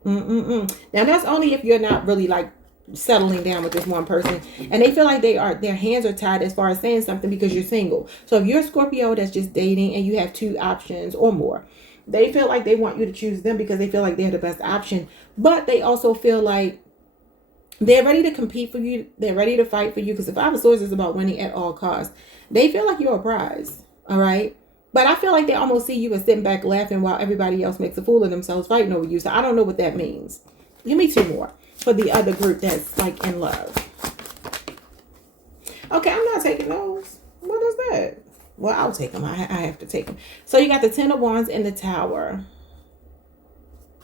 Now, that's only if you're not really like settling down with this one person. And they feel like their hands are tied as far as saying something because you're single. So if you're a Scorpio that's just dating and you have 2 options or more, they feel like they want you to choose them because they feel like they're the best option. But they also feel like they're ready to compete for you. They're ready to fight for you. Because the 5 of Swords is about winning at all costs. They feel like you're a prize. All right. But I feel like they almost see you as sitting back laughing while everybody else makes a fool of themselves fighting over you. So I don't know what that means. Give me 2 more for the other group that's like in love. Okay, I'm not taking those. What is that? Well, I'll take them. I have to take them. So you got the 10 of Wands and the Tower.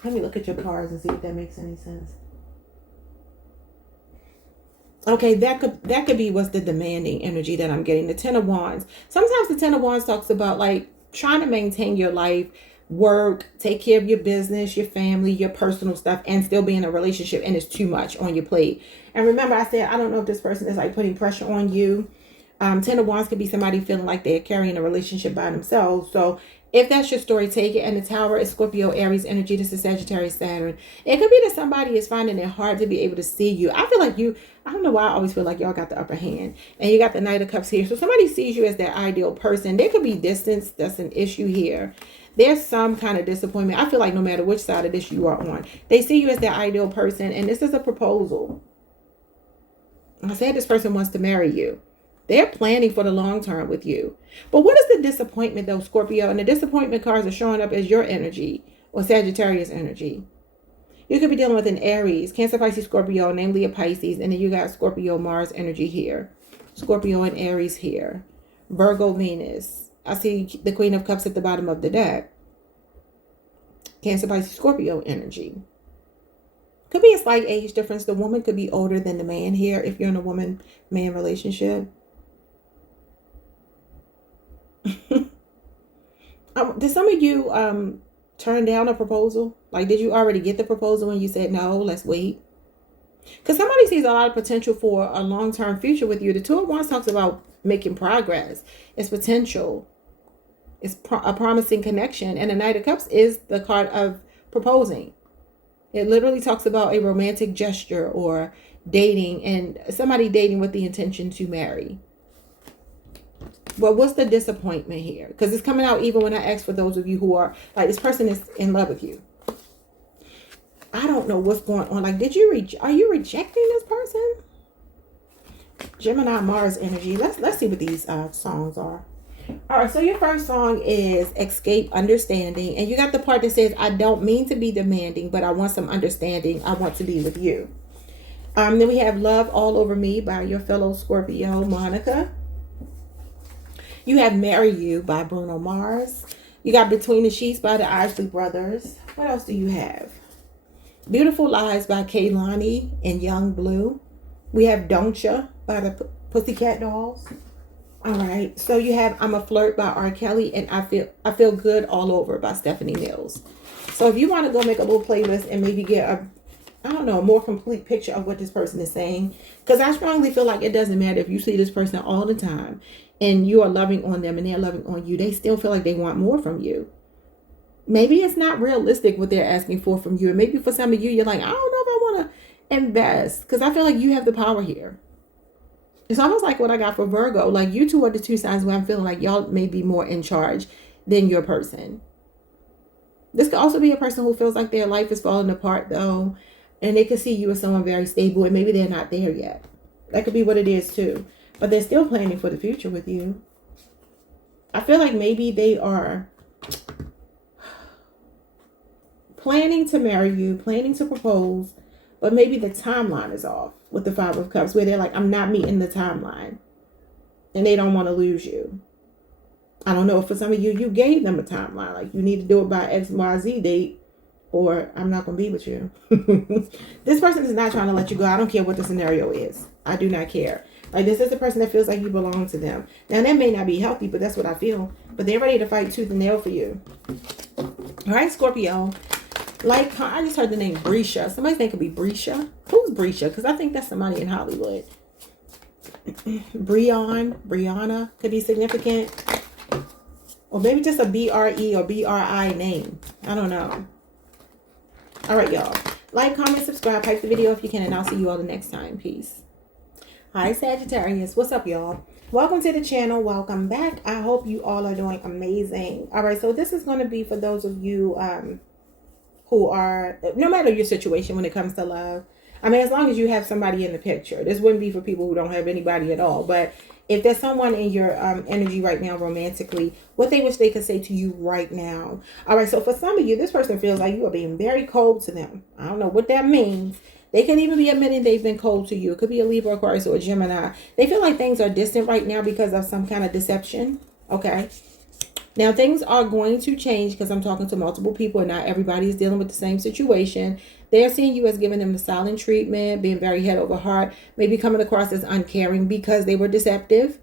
Let me look at your cards and see if that makes any sense. Okay, that could be what's the demanding energy that I'm getting. The 10 of Wands. Sometimes the 10 of Wands talks about like trying to maintain your life, work, take care of your business, your family, your personal stuff, and still be in a relationship, and it's too much on your plate. And remember, I said, I don't know if this person is like putting pressure on you. 10 of Wands could be somebody feeling like they're carrying a relationship by themselves. So if that's your story, take it. And the Tower is Scorpio, Aries energy. This is Sagittarius, Saturn. It could be that somebody is finding it hard to be able to see you. I feel like I don't know why I always feel like y'all got the upper hand. And you got the Knight of Cups here. So somebody sees you as their ideal person. There could be distance. That's an issue here. There's some kind of disappointment. I feel like no matter which side of this you are on, they see you as their ideal person. And this is a proposal. I said this person wants to marry you. They're planning for the long term with you. But what is the disappointment though, Scorpio? And the disappointment cards are showing up as your energy or Sagittarius energy. You could be dealing with an Aries, Cancer, Pisces, Scorpio, namely a Pisces. And then you got Scorpio, Mars energy here. Scorpio and Aries here. Virgo, Venus. I see the Queen of Cups at the bottom of the deck. Cancer, Pisces, Scorpio energy. Could be a slight age difference. The woman could be older than the man here if you're in a woman-man relationship. Did some of you turn down a proposal? Like, did you already get the proposal and you said, no, let's wait? Because somebody sees a lot of potential for a long-term future with you. The 2 of Wands talks about making progress. It's potential. It's a promising connection. And the Knight of Cups is the card of proposing. It literally talks about a romantic gesture or dating, and somebody dating with the intention to marry. Well, what's the disappointment here? Because it's coming out even when I ask for those of you who are like, this person is in love with you. I don't know what's going on. Like, are you rejecting this person? Gemini, Mars energy. Let's see what these songs are. All right, so your first song is Escape Understanding. And you got the part that says, I don't mean to be demanding, but I want some understanding. I want to be with you. Then we have Love All Over Me by your fellow Scorpio, Monica. You have Marry You by Bruno Mars. You got Between the Sheets by the Isley Brothers. What else do you have? Beautiful Lies by Kehlani and Young Blue. We have Don't Ya by the Pussycat Dolls. All right. So you have I'm a Flirt by R. Kelly and I Feel Good All Over by Stephanie Mills. So if you want to go make a little playlist and maybe get a more complete picture of what this person is saying. Because I strongly feel like it doesn't matter if you see this person all the time and you are loving on them and they're loving on you. They still feel like they want more from you. Maybe it's not realistic what they're asking for from you. And maybe for some of you, you're like, I don't know if I want to invest. Because I feel like you have the power here. It's almost like what I got for Virgo. Like you two are the two signs where I'm feeling like y'all may be more in charge than your person. This could also be a person who feels like their life is falling apart though. And they could see you as someone very stable and maybe they're not there yet. That could be what it is too. But they're still planning for the future with you. I feel like maybe they are planning to marry you, planning to propose, but maybe the timeline is off with the Five of Cups, where they're like, I'm not meeting the timeline. And they don't want to lose you. I don't know, for some of you, you gave them a timeline. Like, you need to do it by XYZ date, or I'm not going to be with you. This person is not trying to let you go. I don't care what the scenario is. I do not care. Like, this is the person that feels like you belong to them. Now, that may not be healthy, but that's what I feel. But they're ready to fight tooth and nail for you. All right, Scorpio. Like, I just heard the name Brescia. Somebody think it could be Brescia. Who's Brescia? Because I think that's somebody in Hollywood. Brianna could be significant. Or maybe just a B-R-E or B-R-I name. I don't know. All right, y'all. Like, comment, subscribe, hype the video if you can, and I'll see you all the next time. Peace. Hi, Sagittarius. What's up, y'all? Welcome to the channel. Welcome back. I hope you all are doing amazing. All right, so this is going to be for those of you who are, no matter your situation when it comes to love. I mean, as long as you have somebody in the picture. This wouldn't be for people who don't have anybody at all. But if there's someone in your energy right now romantically, what they wish they could say to you right now. All right, so for some of you, this person feels like you are being very cold to them. I don't know what that means. They could even be admitting they've been cold to you. It could be a Libra, Aquarius, or a Gemini. They feel like things are distant right now because of some kind of deception. Okay. Now, things are going to change because I'm talking to multiple people and not everybody is dealing with the same situation. They're seeing you as giving them the silent treatment, being very head over heart, maybe coming across as uncaring because they were deceptive,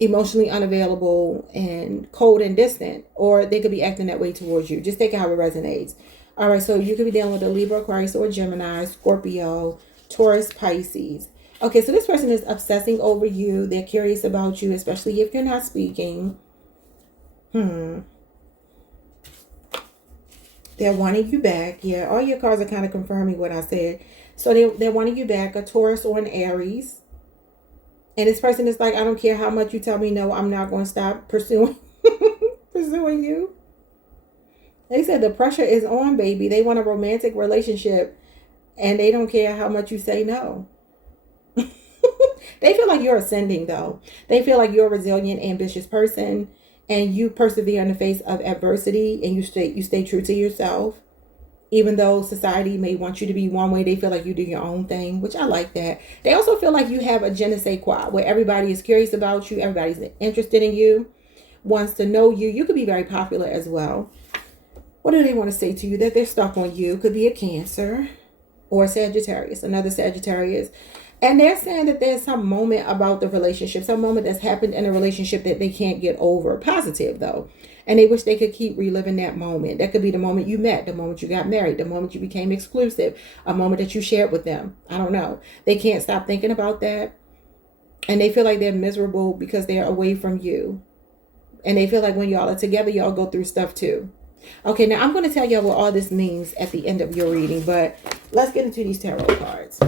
emotionally unavailable, and cold and distant. Or they could be acting that way towards you. Just take it how it resonates. All right, so you could be dealing with a Libra, Aquarius, or Gemini, Scorpio, Taurus, Pisces. Okay, so this person is obsessing over you. They're curious about you, especially if you're not speaking. They're wanting you back. Yeah, all your cards are kind of confirming what I said. So they're wanting you back, a Taurus or an Aries. And this person is like, I don't care how much you tell me no, I'm not going to stop pursuing you. They said the pressure is on, baby. They want a romantic relationship and they don't care how much you say no. They feel like you're ascending, though. They feel like you're a resilient, ambitious person, and you persevere in the face of adversity, and you stay true to yourself. Even though society may want you to be one way, they feel like you do your own thing, which I like that. They also feel like you have a je ne sais quoi, where everybody is curious about you, everybody's interested in you, wants to know you. You could be very popular as well. What do they want to say to you? That they're stuck on you. Could be a Cancer or a Sagittarius, another Sagittarius. And they're saying that there's some moment about the relationship, some moment that's happened in a relationship that they can't get over. Positive, though. And they wish they could keep reliving that moment. That could be the moment you met, the moment you got married, the moment you became exclusive, a moment that you shared with them. I don't know. They can't stop thinking about that. And they feel like they're miserable because they're away from you. And they feel like when y'all are together, y'all go through stuff too. Okay, now I'm going to tell y'all what all this means at the end of your reading. But let's get into these tarot cards.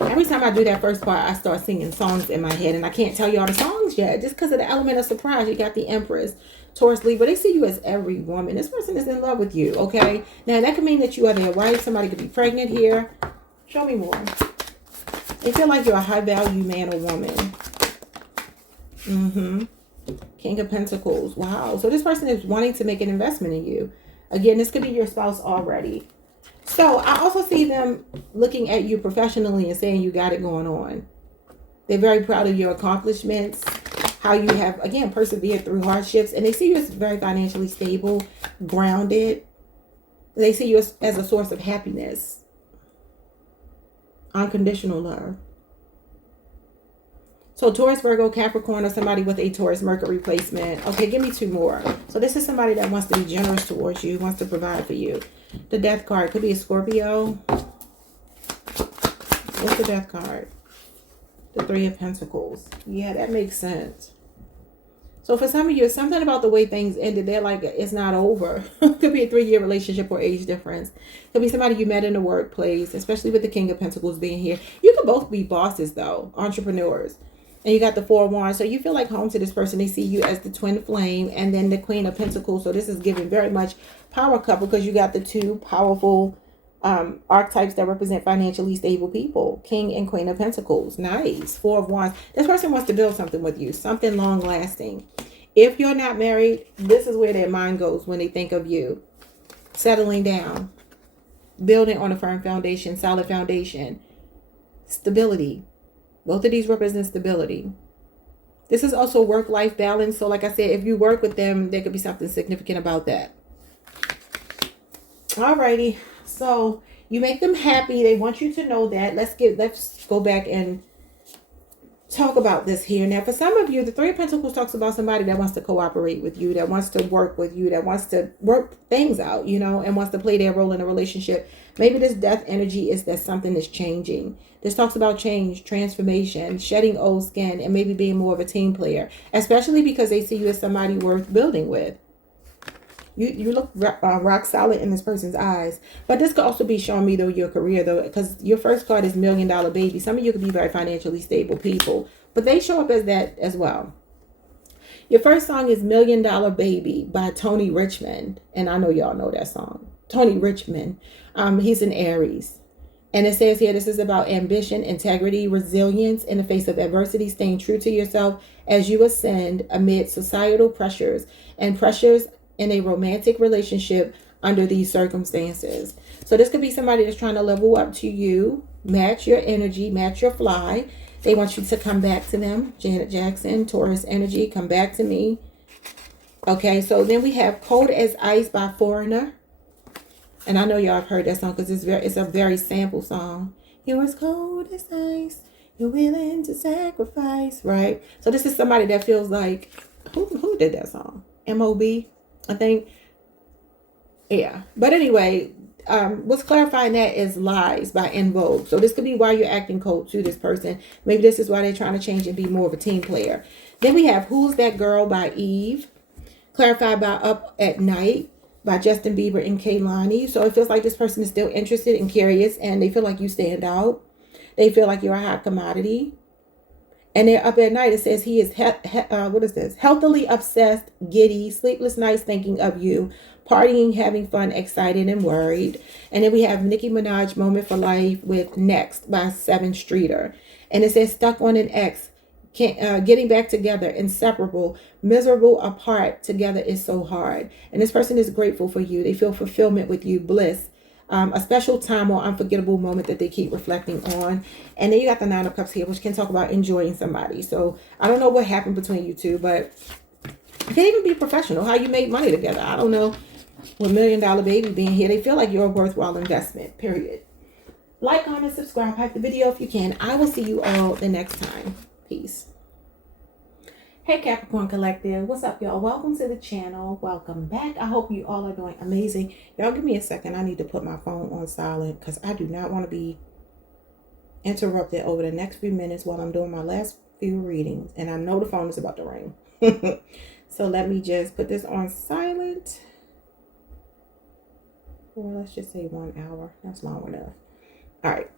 Every time I do that first part, I start singing songs in my head. And I can't tell y'all the songs yet. Just because of the element of surprise. You got the Empress, Taurus, Libra. They see you as every woman. This person is in love with you, okay? Now, that could mean that you are their wife. Somebody could be pregnant here. Show me more. They feel like you're a high-value man or woman. King of Pentacles. Wow. So this person is wanting to make an investment in you. Again, this could be your spouse already. So I also see them looking at you professionally and saying you got it going on. They're very proud of your accomplishments, how you have, again, persevered through hardships. And they see you as very financially stable, grounded. They see you as a source of happiness. Unconditional love. So Taurus, Virgo, Capricorn, or somebody with a Taurus Mercury placement. Okay, give me two more. So this is somebody that wants to be generous towards you, wants to provide for you. The Death card could be a Scorpio. What's the Death card? The Three of Pentacles. Yeah, that makes sense. So for some of you, something about the way things ended, they're like, it's not over. Could be a 3-year relationship or age difference. Could be somebody you met in the workplace, especially with the King of Pentacles being here. You could both be bosses, though, entrepreneurs. And you got the 4 of Wands. So you feel like home to this person. They see you as the twin flame and then the Queen of Pentacles. So this is giving very much power couple because you got the 2 powerful archetypes that represent financially stable people. King and Queen of Pentacles. Nice. 4 of Wands. This person wants to build something with you. Something long lasting. If you're not married, this is where their mind goes when they think of you. Settling down. Building on a firm foundation. Solid foundation. Stability. Both of these represent stability. This is also work-life balance. So like I said, if you work with them, there could be something significant about that. Alrighty. So you make them happy. They want you to know that. Let's go back and talk about this here. Now, for some of you, the 3 of Pentacles talks about somebody that wants to cooperate with you, that wants to work with you, that wants to work things out, you know, and wants to play their role in a relationship. Maybe this death energy is that something is changing. This talks about change, transformation, shedding old skin, and maybe being more of a team player, especially because they see you as somebody worth building with. You look rock solid in this person's eyes. But this could also be showing me, though, your career, though, because your first card is $1 Million Baby. Some of you could be very financially stable people, but they show up as that as well. Your first song is $1 Million Baby by Tony Richmond. And I know y'all know that song. Tony Richmond. He's an Aries. And it says here, this is about ambition, integrity, resilience in the face of adversity, staying true to yourself as you ascend amid societal pressures and pressures in a romantic relationship under these circumstances. So this could be somebody that's trying to level up to you, match your energy, match your fly. They want you to come back to them. Janet Jackson, Taurus energy, come back to me. Okay, so then we have Cold as Ice by Foreigner. And I know y'all have heard that song because it's a very sample song. You're as cold as ice. You're willing to sacrifice, right? So this is somebody that feels like, who did that song? M.O.B., I think. Yeah. But anyway, what's clarifying that is Lies by En Vogue. So this could be why you're acting cold to this person. Maybe this is why they're trying to change and be more of a team player. Then we have Who's That Girl by Eve. Clarified by Up at Night by Justin Bieber and Kehlani. So it feels like this person is still interested and curious, and they feel like you stand out. They feel like you're a hot commodity. And then Up at Night, it says he is, what is this? Healthily obsessed, giddy, sleepless nights thinking of you, partying, having fun, excited, and worried. And then we have Nicki Minaj, Moment for Life with Next by Seven Streeter. And it says stuck on an ex, getting back together, inseparable, miserable apart, together is so hard. And this person is grateful for you. They feel fulfillment with you, bliss. A special time or unforgettable moment that they keep reflecting on. And then you got the 9 of Cups here, which can talk about enjoying somebody. So I don't know what happened between you two, but it can even be professional, how you made money together. I don't know. With $1 Million Baby being here, they feel like you're a worthwhile investment, period. Like, comment, subscribe, like the video if you can. I will see you all the next time. Peace. Hey Capricorn Collective, what's up y'all? Welcome to the channel. Welcome back. I hope you all are doing amazing. Y'all give me a second. I need to put my phone on silent because I do not want to be interrupted over the next few minutes while I'm doing my last few readings. And I know the phone is about to ring. So let me just put this on silent. Or let's just say 1 hour. That's long enough. All right.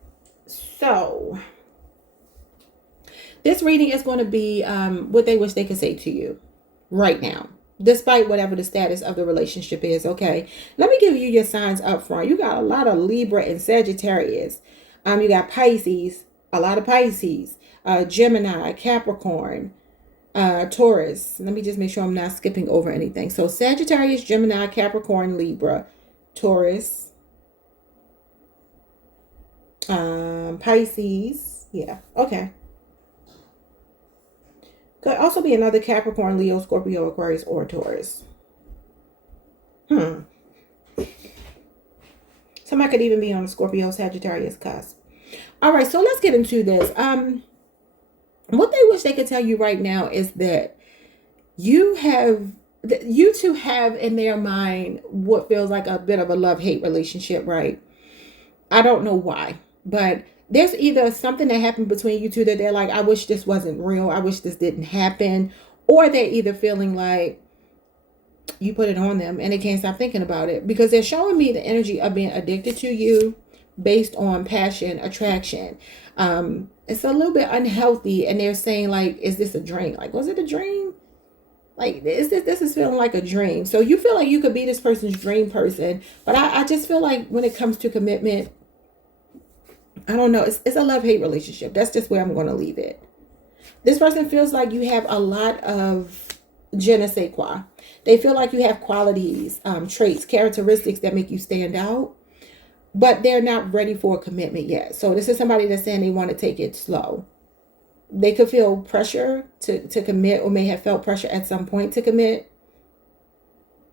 So this reading is going to be what they wish they could say to you right now, despite whatever the status of the relationship is, okay? Let me give you your signs up front. You got a lot of Libra and Sagittarius. You got Pisces, a lot of Pisces, Gemini, Capricorn, Taurus. Let me just make sure I'm not skipping over anything. So Sagittarius, Gemini, Capricorn, Libra, Taurus, Pisces. Yeah, okay. Could also be another Capricorn, Leo, Scorpio, Aquarius, or Taurus. Somebody could even be on the Scorpio, Sagittarius cusp. All right, so let's get into this. What they wish they could tell you right now is that you two have in their mind what feels like a bit of a love-hate relationship, right? I don't know why, but there's either something that happened between you two that they're like, I wish this wasn't real. I wish this didn't happen. Or they're either feeling like you put it on them and they can't stop thinking about it, because they're showing me the energy of being addicted to you based on passion, attraction. It's a little bit unhealthy, and they're saying like, is this a dream? Like, was it a dream? Like, this is feeling like a dream. So you feel like you could be this person's dream person, but I just feel like when it comes to commitment, I don't know, it's a love-hate relationship. That's just where I'm going to leave it. This person feels like you have a lot of je ne sais quoi. They feel like you have qualities, traits, characteristics that make you stand out, but they're not ready for a commitment yet. So this is somebody that's saying they want to take it slow. They could feel pressure to commit, or may have felt pressure at some point to commit.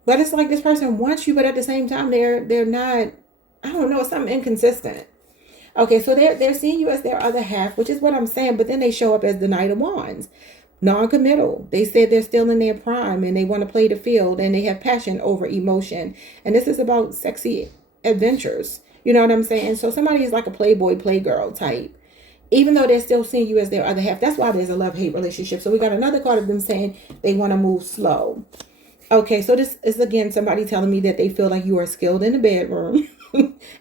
But it's like this person wants you, but at the same time, they're not, I don't know, something inconsistent. Okay, so they're seeing you as their other half, which is what I'm saying, but then they show up as the Knight of Wands. Non-committal. They said they're still in their prime and they want to play the field and they have passion over emotion. And this is about sexy adventures. You know what I'm saying? So somebody is like a playboy, playgirl type, even though they're still seeing you as their other half. That's why there's a love-hate relationship. So we got another card of them saying they want to move slow. Okay, so this is, again, somebody telling me that they feel like you are skilled in the bedroom.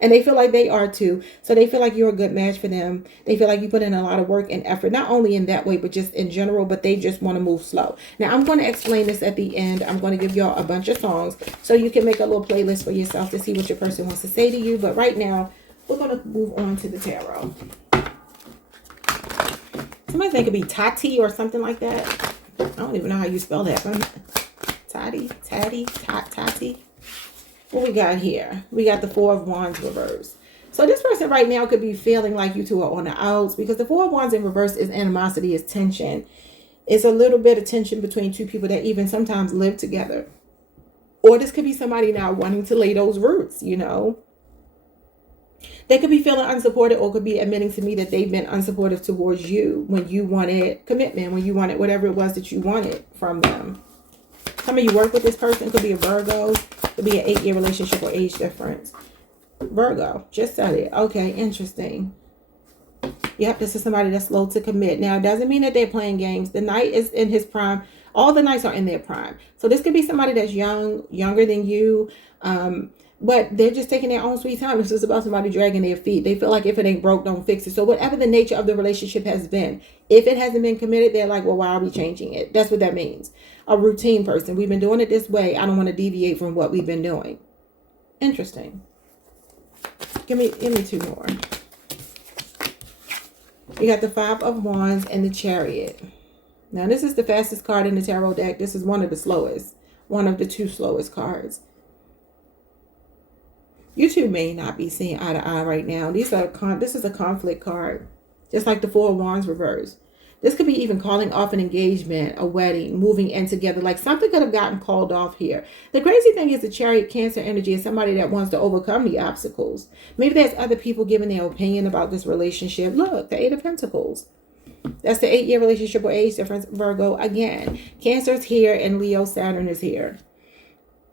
And they feel like they are too. So they feel like you're a good match for them. They feel like you put in a lot of work and effort, not only in that way, but just in general, but they just want to move slow. Now, I'm going to explain this at the end. I'm going to give y'all a bunch of songs so you can make a little playlist for yourself to see what your person wants to say to you. But right now, we're going to move on to the tarot. Somebody think it could be Tati or something like that. I don't even know how you spell that. Tati. What we got here? We got the Four of Wands reverse. So this person right now could be feeling like you two are on the outs, because the Four of Wands in reverse is animosity, is tension. It's a little bit of tension between two people that even sometimes live together. Or this could be somebody now wanting to lay those roots, you know. They could be feeling unsupported, or could be admitting to me that they've been unsupportive towards you when you wanted commitment, when you wanted whatever it was that you wanted from them. Some of you work with this person. Could be a Virgo. Could be an 8-year relationship or age difference. Virgo. Just said it. Okay, interesting. Yep, this is somebody that's slow to commit. Now, it doesn't mean that they're playing games. The Knight is in his prime. All the Knights are in their prime. So this could be somebody that's younger than you. But they're just taking their own sweet time. This is about somebody dragging their feet. They feel like if it ain't broke, don't fix it. So whatever the nature of the relationship has been, if it hasn't been committed, they're like, well, why are we changing it? That's what that means. A routine person. We've been doing it this way. I don't want to deviate from what we've been doing. Interesting. Give me two more. You got the Five of Wands and the Chariot. Now, this is the fastest card in the tarot deck. This is one of the slowest. One of the two slowest cards. You two may not be seeing eye to eye right now. This is a conflict card, just like the Four of Wands reverse. This could be even calling off an engagement, a wedding, moving in together. Like something could have gotten called off here. The crazy thing is the Chariot Cancer energy is somebody that wants to overcome the obstacles. Maybe there's other people giving their opinion about this relationship. Look, the Eight of Pentacles. That's the 8-year relationship or age difference, Virgo. Again, Cancer's here and Leo, Saturn is here.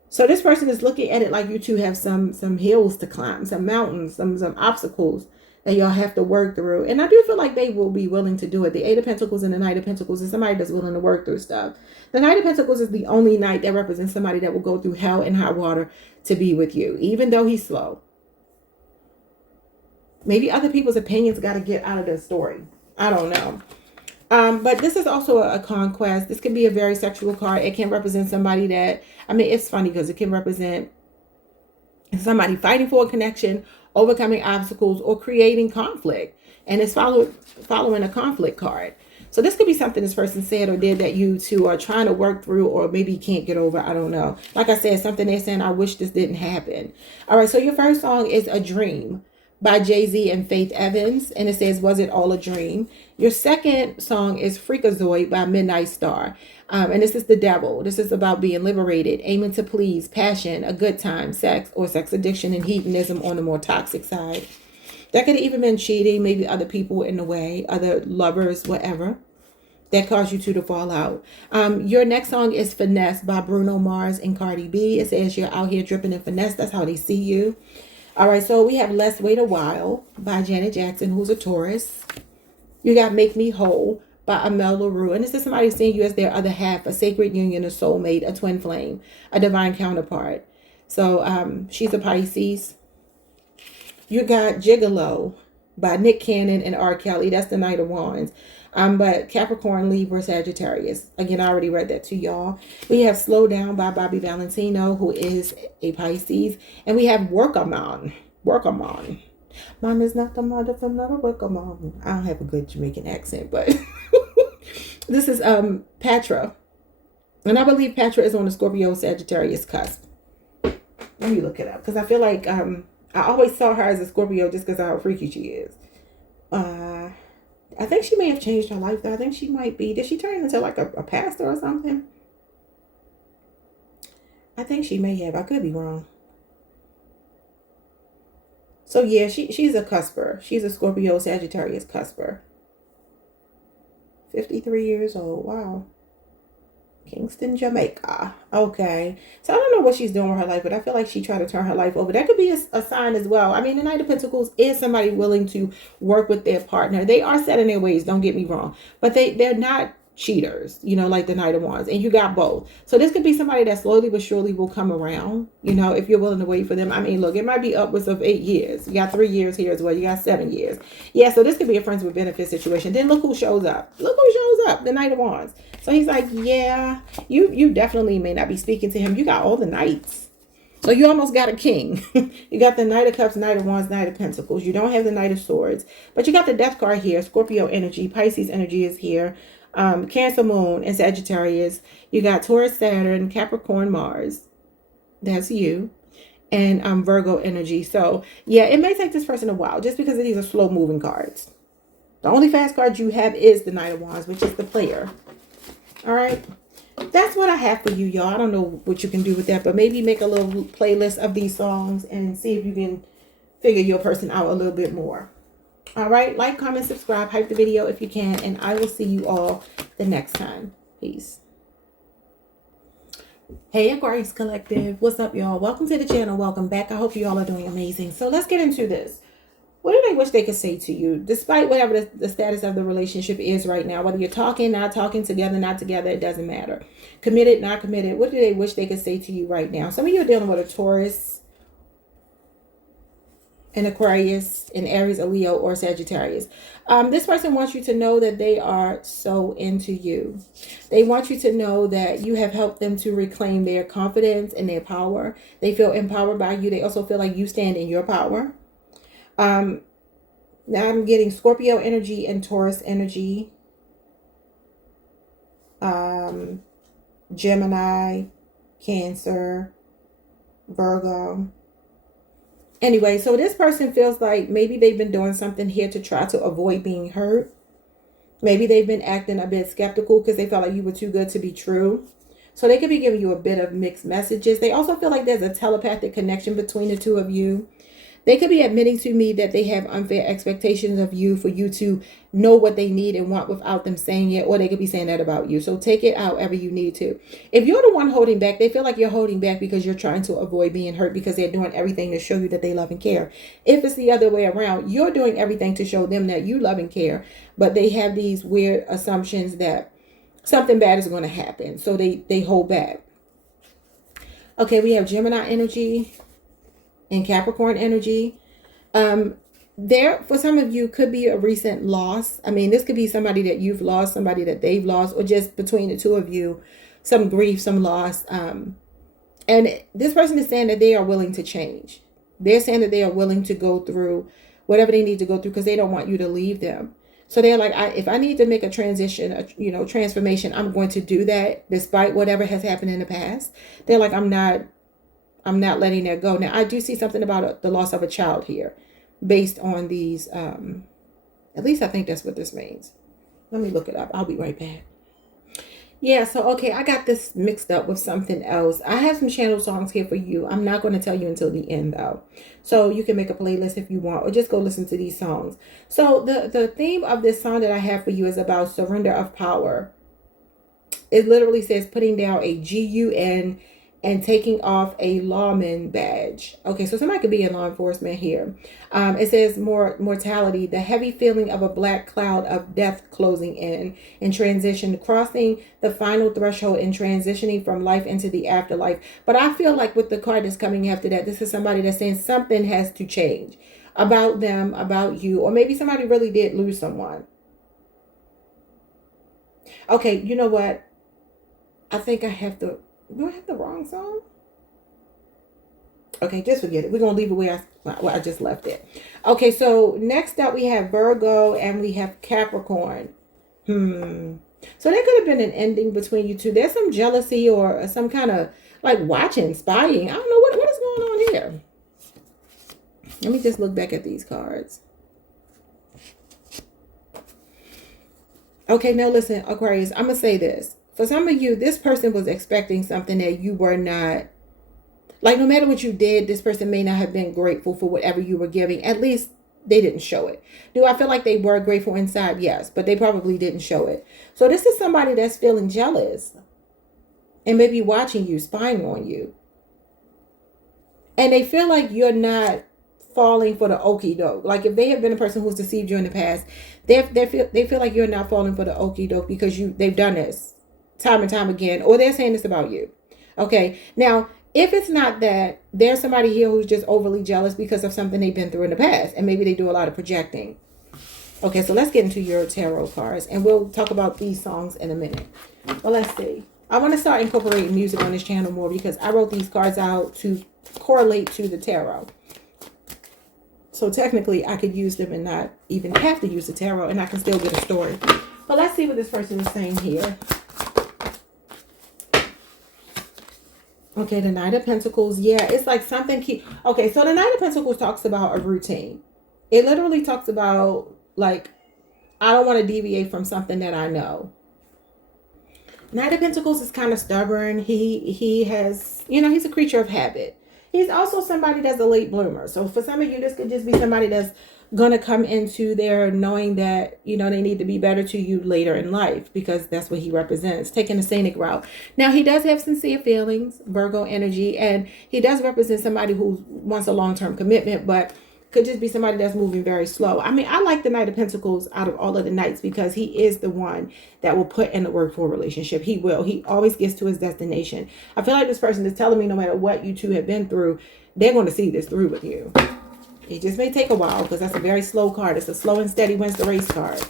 So this person is looking at it like you two have some hills to climb, some mountains, some obstacles that y'all have to work through. And I do feel like they will be willing to do it. The Eight of Pentacles and the Knight of Pentacles is somebody that's willing to work through stuff. The Knight of Pentacles is the only knight that represents somebody that will go through hell and high water to be with you, even though he's slow. Maybe other people's opinions got to get out of the story. I don't know. But this is also a conquest. This can be a very sexual card. It can represent somebody that, I mean, it's funny because it can represent somebody fighting for a connection, overcoming obstacles, or creating conflict. And it's following a conflict card. So this could be something this person said or did that you two are trying to work through, or maybe can't get over. I don't know. Like I said, something they're saying, I wish this didn't happen. All right, so your first song is A Dream by Jay-Z and Faith Evans, and it says, Was It All a Dream? Your second song is Freakazoid by Midnight Star, and this is The Devil. This is about being liberated, aiming to please, passion, a good time, sex, or sex addiction and hedonism on the more toxic side. That could have even been cheating, maybe other people in the way, other lovers, whatever, that caused you two to fall out. Your next song is Finesse by Bruno Mars and Cardi B. It says you're out here dripping in finesse. That's how they see you. All right, so we have Let's Wait a While by Janet Jackson, who's a Taurus. You got Make Me Whole by Amel LaRue. And this is somebody seeing you as their other half, a sacred union, a soulmate, a twin flame, a divine counterpart. So she's a Pisces. You got Gigolo by Nick Cannon and R. Kelly. That's the Knight of Wands. But Capricorn, Libra, Sagittarius. Again, I already read that to y'all. We have Slow Down by Bobby Valentino, who is a Pisces. And we have Work 'em On. Work 'em On. Mom is not the mother from another work 'em on. I don't have a good Jamaican accent, but this is Patra. And I believe Patra is on the Scorpio Sagittarius cusp. Let me look it up, because I feel like I always saw her as a Scorpio just because of how freaky she is. I think she may have changed her life, though. I think she might be. Did she turn into like a pastor or something? I think she may have. I could be wrong. So yeah, she's a cusper. She's a Scorpio Sagittarius cusper. 53 years old. Wow. Kingston, Jamaica. Okay. So I don't know what she's doing with her life, but I feel like she tried to turn her life over. That could be a sign as well. I mean, the Knight of Pentacles is somebody willing to work with their partner. They are set in their ways, don't get me wrong. But they're not cheaters, you know, like the Knight of Wands. And you got both. So this could be somebody that slowly but surely will come around, you know, if you're willing to wait for them. I mean, look, it might be upwards of 8 years. You got 3 years here as well. You got 7 years. Yeah, so this could be a friends with benefit situation. Then look who shows up. Look who shows up, the Knight of Wands. So he's like, yeah, you definitely may not be speaking to him. You got all the knights. So you almost got a king. You got the Knight of Cups, Knight of Wands, Knight of Pentacles. You don't have the Knight of Swords. But you got the Death card here. Scorpio energy. Pisces energy is here. Cancer Moon and Sagittarius. You got Taurus, Saturn, Capricorn, Mars. That's you. And Virgo energy. So yeah, it may take this person a while just because these are slow moving cards. The only fast card you have is the Knight of Wands, which is the player. All right. That's what I have for you, y'all. I don't know what you can do with that, but maybe make a little playlist of these songs and see if you can figure your person out a little bit more. All right. Like, comment, subscribe, hype the video if you can, and I will see you all the next time. Peace. Hey, Aquarius Collective. What's up, y'all? Welcome to the channel. Welcome back. I hope you all are doing amazing. So let's get into this. What do they wish they could say to you, despite whatever the status of the relationship is right now? Whether you're talking, not talking, together, not together, it doesn't matter. Committed, not committed. What do they wish they could say to you right now? Some of you are dealing with a Taurus, an Aquarius, an Aries, a Leo, or Sagittarius. This person wants you to know that they are so into you. They want you to know that you have helped them to reclaim their confidence and their power. They feel empowered by you. They also feel like you stand in your power. Now I'm getting Scorpio energy and Taurus energy. Gemini, Cancer, Virgo. Anyway, so this person feels like maybe they've been doing something here to try to avoid being hurt. Maybe they've been acting a bit skeptical because they felt like you were too good to be true. So they could be giving you a bit of mixed messages. They also feel like there's a telepathic connection between the two of you. They could be admitting to me that they have unfair expectations of you for you to know what they need and want without them saying it, or they could be saying that about you. So take it however you need to. If you're the one holding back, they feel like you're holding back because you're trying to avoid being hurt because they're doing everything to show you that they love and care. If it's the other way around, you're doing everything to show them that you love and care, but they have these weird assumptions that something bad is going to happen. So they hold back. Okay, we have Gemini energy and Capricorn energy. There, for some of you, could be a recent loss. I mean, this could be somebody that you've lost, somebody that they've lost, or just between the two of you, some grief, some loss. And this person is saying that they are willing to change. They're saying that they are willing to go through whatever they need to go through because they don't want you to leave them. So they're like, if I need to make a transition, transformation, I'm going to do that despite whatever has happened in the past. They're like, I'm not letting that go. Now, I do see something about the loss of a child here based on these. At least I think that's what this means. Let me look it up. I'll be right back. Yeah, so, okay, I got this mixed up with something else. I have some channel songs here for you. I'm not going to tell you until the end, though. So you can make a playlist if you want, or just go listen to these songs. So the theme of this song that I have for you is about surrender of power. It literally says putting down a GUN and taking off a lawman badge. Okay, so somebody could be in law enforcement here. It says mortality, the heavy feeling of a black cloud of death closing in transition, crossing the final threshold and transitioning from life into the afterlife. But I feel like with the card that's coming after that, this is somebody that's saying something has to change about them, about you, or maybe somebody really did lose someone. Okay, you know what? I think I have the... Do I have the wrong song? Okay, just forget it. We're going to leave it where I just left it. Okay, so next up we have Virgo and we have Capricorn. So there could have been an ending between you two. There's some jealousy or some kind of like watching, spying. I don't know what is going on here. Let me just look back at these cards. Okay, now listen, Aquarius, I'm going to say this. For some of you, this person was expecting something that you were not. Like, no matter what you did, this person may not have been grateful for whatever you were giving. At least they didn't show it. Do I feel like they were grateful inside? Yes, but they probably didn't show it. So this is somebody that's feeling jealous and maybe watching you, spying on you. And they feel like you're not falling for the okie doke. Like if they have been a person who's deceived you in the past, they feel like you're not falling for the okie doke because they've done this time and time again, or they're saying this about you. Okay, now if it's not that, there's somebody here who's just overly jealous because of something they've been through in the past, and maybe they do a lot of projecting. Okay, so let's get into your tarot cards, and we'll talk about these songs in a minute. Well, let's see. I want to start incorporating music on this channel more because I wrote these cards out to correlate to the tarot. So technically, I could use them and not even have to use the tarot, and I can still get a story. But let's see what this person is saying here. Okay, the Knight of Pentacles. Yeah, it's like something okay, so the Knight of Pentacles talks about a routine. It literally talks about, like, I don't want to deviate from something that I know. Knight of Pentacles is kind of stubborn. He has, he's a creature of habit. He's also somebody that's a late bloomer. So for some of you, this could just be somebody that's going to come into there knowing that, they need to be better to you later in life, because that's what he represents, taking the scenic route. Now, he does have sincere feelings, Virgo energy, and he does represent somebody who wants a long-term commitment, but could just be somebody that's moving very slow. I mean, I like the Knight of Pentacles out of all of the knights because he is the one that will put in the work for a relationship. He will. He always gets to his destination. I feel like this person is telling me no matter what you two have been through, they're going to see this through with you. It just may take a while because that's a very slow card. It's a slow and steady wins the race card.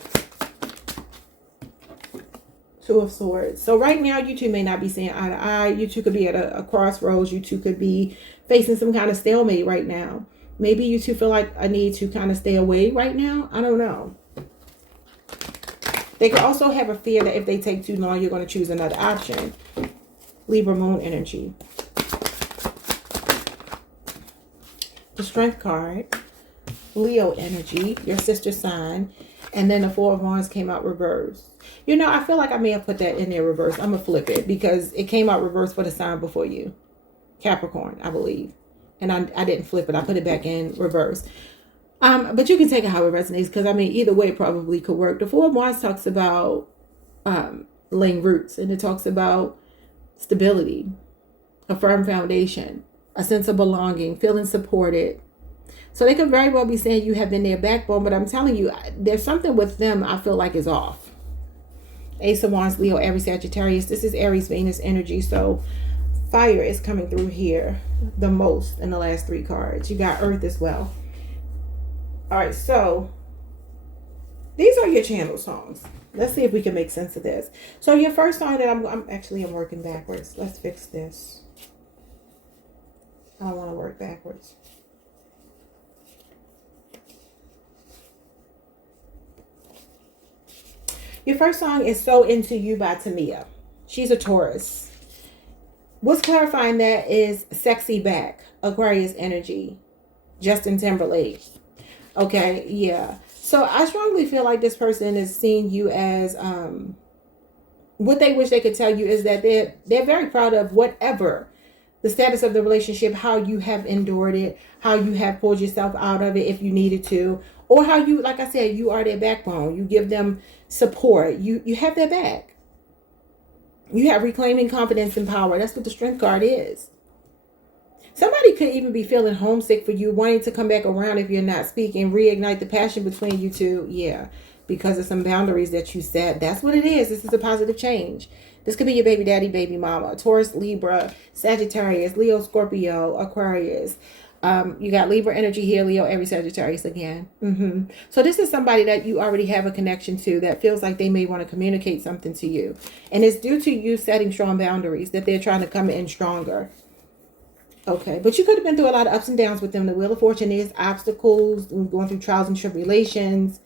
Two of Swords. So right now, you two may not be seeing eye to eye. You two could be at a crossroads. You two could be facing some kind of stalemate right now. Maybe you two feel like a need to kind of stay away right now. I don't know. They could also have a fear that if they take too long, you're going to choose another option. Libra moon energy. The Strength card, Leo energy, your sister sign, and then the Four of Wands came out reversed. I feel like I may have put that in there reversed. I'm going to flip it because it came out reversed for the sign before you. Capricorn, I believe. And I didn't flip it. I put it back in reverse. But you can take it how it resonates because, either way it probably could work. The Four of Wands talks about laying roots, and it talks about stability, a firm foundation, a sense of belonging, feeling supported. So they could very well be saying you have been their backbone, but I'm telling you, there's something with them I feel like is off. Ace of Wands, Leo, Aries, Sagittarius. This is Aries, Venus energy. So fire is coming through here the most in the last three cards. You got Earth as well. All right, so these are your channel songs. Let's see if we can make sense of this. So your first song that I'm working backwards. Let's fix this. I don't want to work backwards. Your first song is So Into You by Tamia. She's a Taurus. What's clarifying that is Sexy Back, Aquarius energy, Justin Timberlake. Okay, yeah. So I strongly feel like this person is seeing you as, what they wish they could tell you is that they're very proud of whatever the status of the relationship, how you have endured it, how you have pulled yourself out of it if you needed to, or how you, like I said, you are their backbone. You give them support. You have their back. You have reclaiming confidence and power. That's what the Strength card is. Somebody could even be feeling homesick for you, wanting to come back around if you're not speaking, reignite the passion between you two. Yeah, because of some boundaries that you set. That's what it is. This is a positive change. This could be your baby daddy, baby mama, Taurus, Libra, Sagittarius, Leo, Scorpio, Aquarius. You got Libra energy here, Leo, every Sagittarius again. So this is somebody that you already have a connection to that feels like they may want to communicate something to you. And it's due to you setting strong boundaries that they're trying to come in stronger. Okay, but you could have been through a lot of ups and downs with them. The Wheel of Fortune is obstacles, going through trials and tribulations.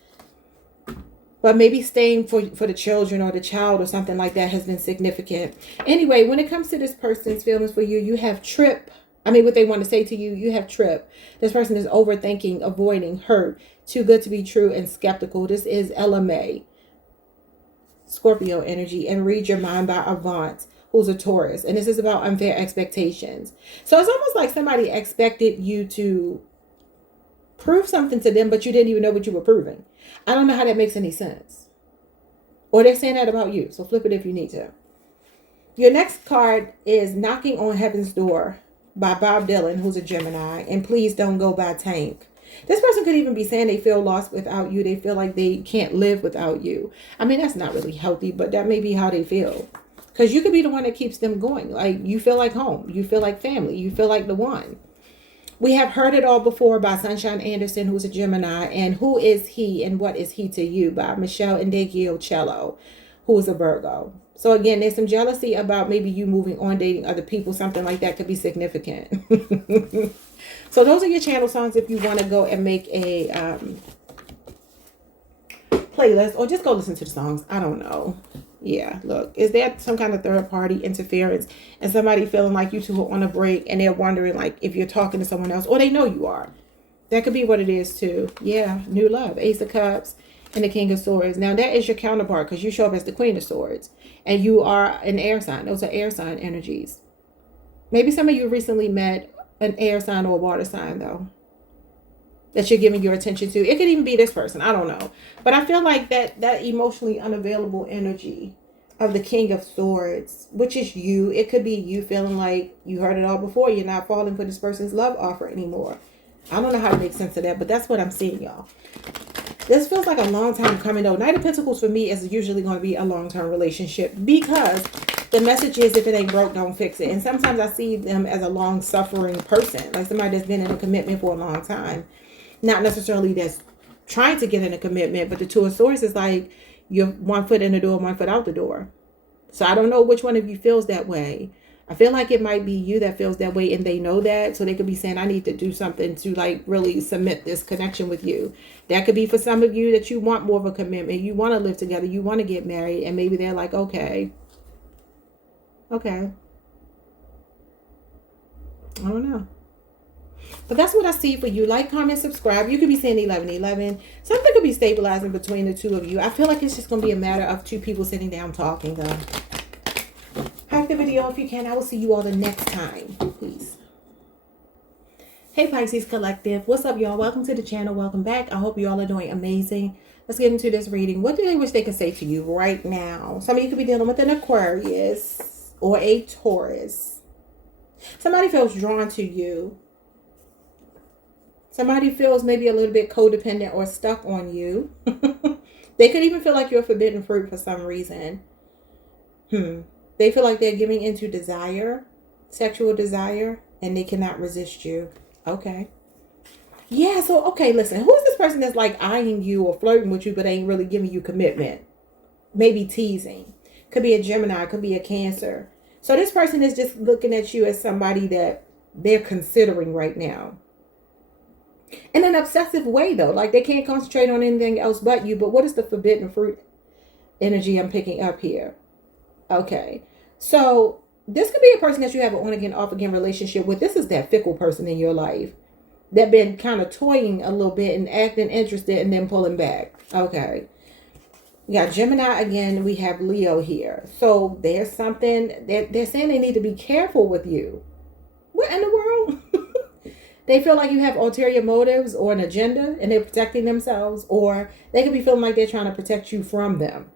But maybe staying for the children or the child or something like that has been significant. Anyway, when it comes to this person's feelings for you, you have trip. I mean, what they want to say to you, you have trip. This person is overthinking, avoiding, hurt, too good to be true, and skeptical. This is LMA, Scorpio energy, and Read Your Mind by Avant, who's a Taurus. And this is about unfair expectations. So it's almost like somebody expected you to prove something to them, but you didn't even know what you were proving. I don't know how that makes any sense. Or they're saying that about you. So flip it if you need to. Your next card is Knocking on Heaven's Door by Bob Dylan, who's a Gemini. And Please Don't Go by Tank. This person could even be saying they feel lost without you. They feel like they can't live without you. I mean, that's not really healthy, but that may be how they feel. Because you could be the one that keeps them going. Like, you feel like home. You feel like family. You feel like the one. We have Heard It All Before by Sunshine Anderson, who's a Gemini. And Who Is He and What Is He to You by Michelle Indeglio-Cello, who is a Virgo. So again, there's some jealousy about maybe you moving on, dating other people. Something like that could be significant. So those are your channel songs if you want to go and make a playlist. Or just go listen to the songs. I don't know. Yeah, look, is there some kind of third party interference and somebody feeling like you two are on a break and they're wondering like if you're talking to someone else, or they know you are? That could be what it is too. Yeah, new love, Ace of Cups and the King of Swords. Now that is your counterpart because you show up as the Queen of Swords and you are an air sign. Those are air sign energies. Maybe some of you recently met an air sign or a water sign though, that you're giving your attention to. It could even be this person. I don't know. But I feel like that emotionally unavailable energy of the King of Swords, which is you. It could be you feeling like you heard it all before. You're not falling for this person's love offer anymore. I don't know how to make sense of that, but that's what I'm seeing, y'all. This feels like a long time coming, though. Knight of Pentacles for me is usually going to be a long-term relationship because the message is if it ain't broke, don't fix it. And sometimes I see them as a long-suffering person, like somebody that's been in a commitment for a long time. Not necessarily that's trying to get in a commitment, but the Two of Swords is like you're 1 foot in the door, 1 foot out the door. So I don't know which one of you feels that way. I feel like it might be you that feels that way and they know that. So they could be saying, I need to do something to like really cement this connection with you. That could be for some of you that you want more of a commitment. You want to live together. You want to get married. And maybe they're like, okay. I don't know. But that's what I see for you. Like, comment, subscribe. You could be saying 1111. Something could be stabilizing between the two of you. I feel like it's just going to be a matter of two people sitting down talking, though. Like the video if you can. I will see you all the next time. Peace. Hey, Pisces Collective. What's up, y'all? Welcome to the channel. Welcome back. I hope you all are doing amazing. Let's get into this reading. What do they wish they could say to you right now? Some of you could be dealing with an Aquarius or a Taurus. Somebody feels drawn to you. Somebody feels maybe a little bit codependent or stuck on you. They could even feel like you're forbidden fruit for some reason. They feel like they're giving into desire, sexual desire, and they cannot resist you. Okay. Yeah, so, okay, listen. Who's this person that's like eyeing you or flirting with you but ain't really giving you commitment? Maybe teasing. Could be a Gemini. Could be a Cancer. So this person is just looking at you as somebody that they're considering right now. In an obsessive way, though. Like they can't concentrate on anything else but you. But what is the forbidden fruit energy I'm picking up here? Okay. So this could be a person that you have an on-again, off-again relationship with. This is that fickle person in your life that been kind of toying a little bit and acting interested and then pulling back. Okay. We got Gemini again. We have Leo here. So there's something that they're saying they need to be careful with you. What in the world? They feel like you have ulterior motives or an agenda and they're protecting themselves, or they could be feeling like they're trying to protect you from them.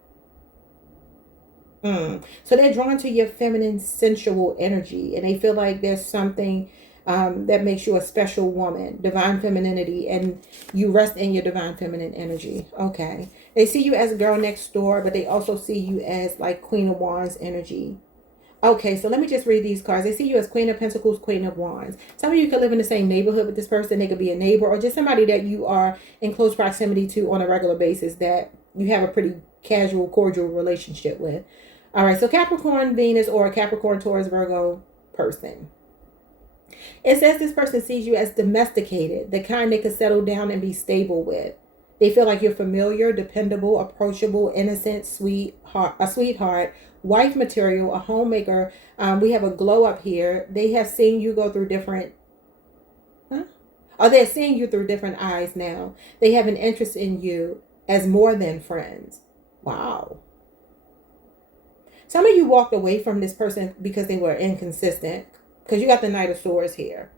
So they're drawn to your feminine, sensual energy, and they feel like there's something that makes you a special woman, divine femininity, and you rest in your divine feminine energy. Okay. They see you as a girl next door, but they also see you as like Queen of Wands energy. Okay, so let me just read these cards. They see you as Queen of Pentacles, Queen of Wands. Some of you could live in the same neighborhood with this person. They could be a neighbor or just somebody that you are in close proximity to on a regular basis that you have a pretty casual, cordial relationship with. All right, so Capricorn, Venus, or a Capricorn, Taurus, Virgo person. It says this person sees you as domesticated, the kind they could settle down and be stable with. They feel like you're familiar, dependable, approachable, innocent, a sweetheart, wife material, a homemaker. We have a glow up here. They have seen you go through different... Oh, they're seeing you through different eyes now. They have an interest in you as more than friends. Wow. Some of you walked away from this person because they were inconsistent. Because you got the Knight of Swords here.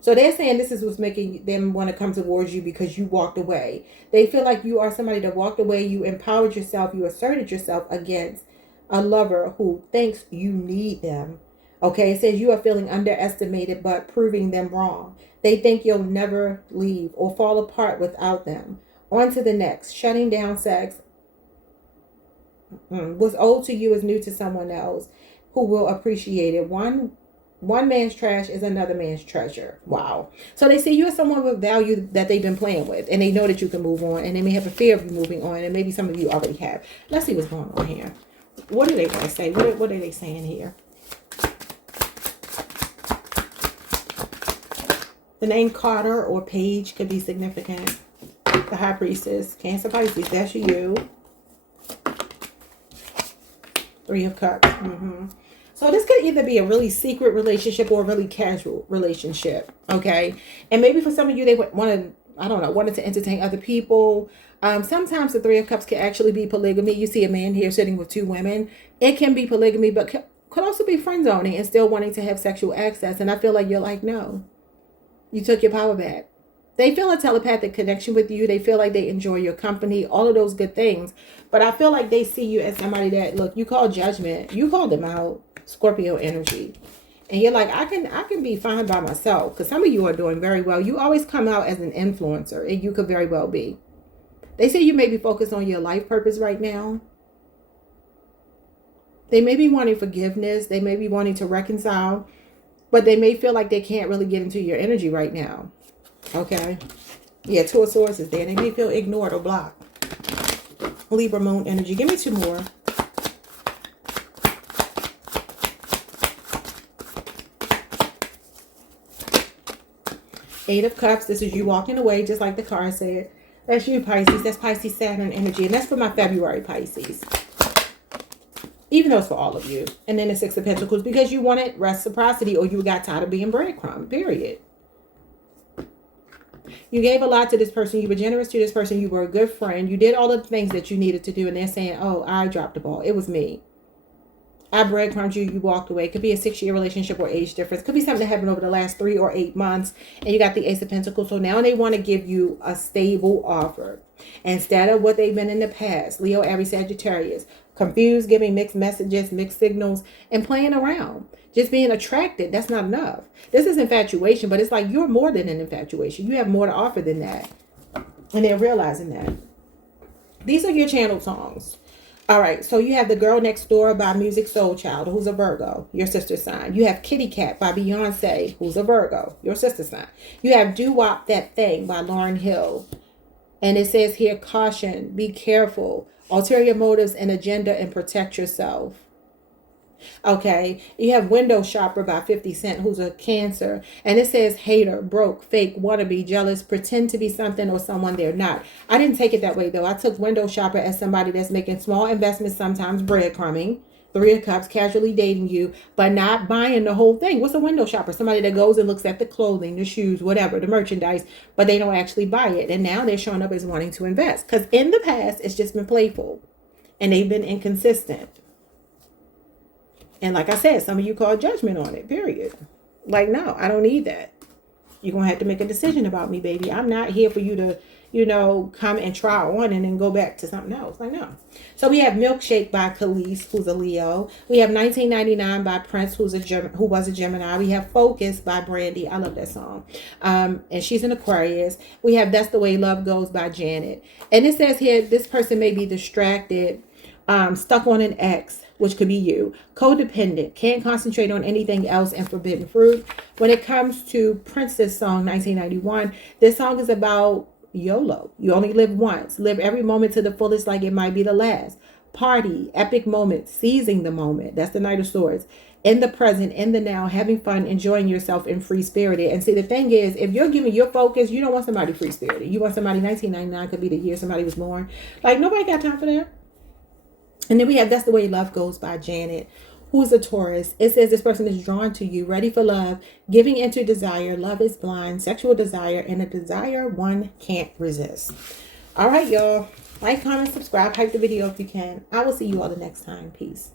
So they're saying this is what's making them want to come towards you because you walked away. They feel like you are somebody that walked away. You empowered yourself. You asserted yourself against a lover who thinks you need them. Okay, it says you are feeling underestimated but proving them wrong. They think you'll never leave or fall apart without them. On to the next. Shutting down sex. What's old to you is new to someone else who will appreciate it. One man's trash is another man's treasure. Wow. So they see you as someone with value that they've been playing with. And they know that you can move on. And they may have a fear of you moving on. And maybe some of you already have. Let's see what's going on here. What do they want to say? What are they saying here? The name Carter or Page could be significant. The High Priestess. Cancer, Pisces. That's you. Three of Cups. So this could either be a really secret relationship or a really casual relationship, okay? And maybe for some of you, they would wanted to entertain other people. Sometimes the Three of Cups can actually be polygamy. You see a man here sitting with two women. It can be polygamy, but could also be friend zoning and still wanting to have sexual access. And I feel like you're like, no, you took your power back. They feel a telepathic connection with you. They feel like they enjoy your company, all of those good things. But I feel like they see you as somebody that, look, you call judgment. You called them out, Scorpio energy. And you're like, I can be fine by myself. Because some of you are doing very well. You always come out as an influencer. And you could very well be. They say you may be focused on your life purpose right now. They may be wanting forgiveness. They may be wanting to reconcile. But they may feel like they can't really get into your energy right now. Okay. Yeah, Two of Swords is there. They may feel ignored or blocked. Libra moon energy. Give me two more. Eight of Cups. This is you walking away, just like the card said. That's you, Pisces. That's Pisces Saturn energy. And that's for my February Pisces. Even though it's for all of you. And then the Six of Pentacles. Because you wanted reciprocity or you got tired of being breadcrumb. Period. You gave a lot to this person. You were generous to this person. You were a good friend. You did all of the things that you needed to do. And they're saying, oh, I dropped the ball. It was me. I breadcrumbed you. You walked away. It could be a 6-year relationship or age difference. It could be something that happened over the last 3 or 8 months. And you got the Ace of Pentacles. So now they want to give you a stable offer. Instead of what they've been in the past. Leo, Aries, Sagittarius. Confused, giving mixed messages, mixed signals, and playing around. Just being attracted. That's not enough. This is infatuation, but it's like you're more than an infatuation. You have more to offer than that. And they're realizing that. These are your channel songs. All right, so you have The Girl Next Door by Music Soul Child, who's a Virgo, your sister sign. You have Kitty Cat by Beyonce, who's a Virgo, your sister sign. You have Doo Wop That Thing by Lauryn Hill. And it says here, caution, be careful, ulterior motives and agenda, and protect yourself. Okay, you have Window Shopper by 50 Cent, who's a Cancer. And it says hater, broke, fake, wannabe, jealous, pretend to be something or someone they're not. I didn't take it that way, though. I took Window Shopper as somebody that's making small investments, sometimes breadcrumbing. Three of Cups, casually dating you, but not buying the whole thing. What's a window shopper? Somebody that goes and looks at the clothing, the shoes, whatever, the merchandise, but they don't actually buy it. And now they're showing up as wanting to invest. Because in the past, it's just been playful. And they've been inconsistent. And like I said, some of you call judgment on it, period. Like, no, I don't need that. You're going to have to make a decision about me, baby. I'm not here for you to, you know, come and try on and then go back to something else. Like, no. So we have Milkshake by Khalees, who's a Leo. We have 1999 by Prince, who was a Gemini. We have Focus by Brandy. I love that song. And she's an Aquarius. We have That's the Way Love Goes by Janet. And it says here, this person may be distracted, stuck on an ex, which could be you, codependent, can't concentrate on anything else, and forbidden fruit. When it comes to Prince's song 1991, this song is about YOLO. You only live once. Live every moment to the fullest like it might be the last. Party, epic moments, seizing the moment. That's the Knight of Swords. In the present, in the now, having fun, enjoying yourself, and free-spirited. And see, the thing is, if you're giving your focus, you don't want somebody free-spirited. You want somebody, 1999 could be the year somebody was born. Like, nobody got time for that. And then we have That's the Way Love Goes by Janet, who's a Taurus. It says this person is drawn to you, ready for love, giving into desire. Love is blind, sexual desire, and a desire one can't resist. All right, y'all. Like, comment, subscribe, hype the video if you can. I will see you all the next time. Peace.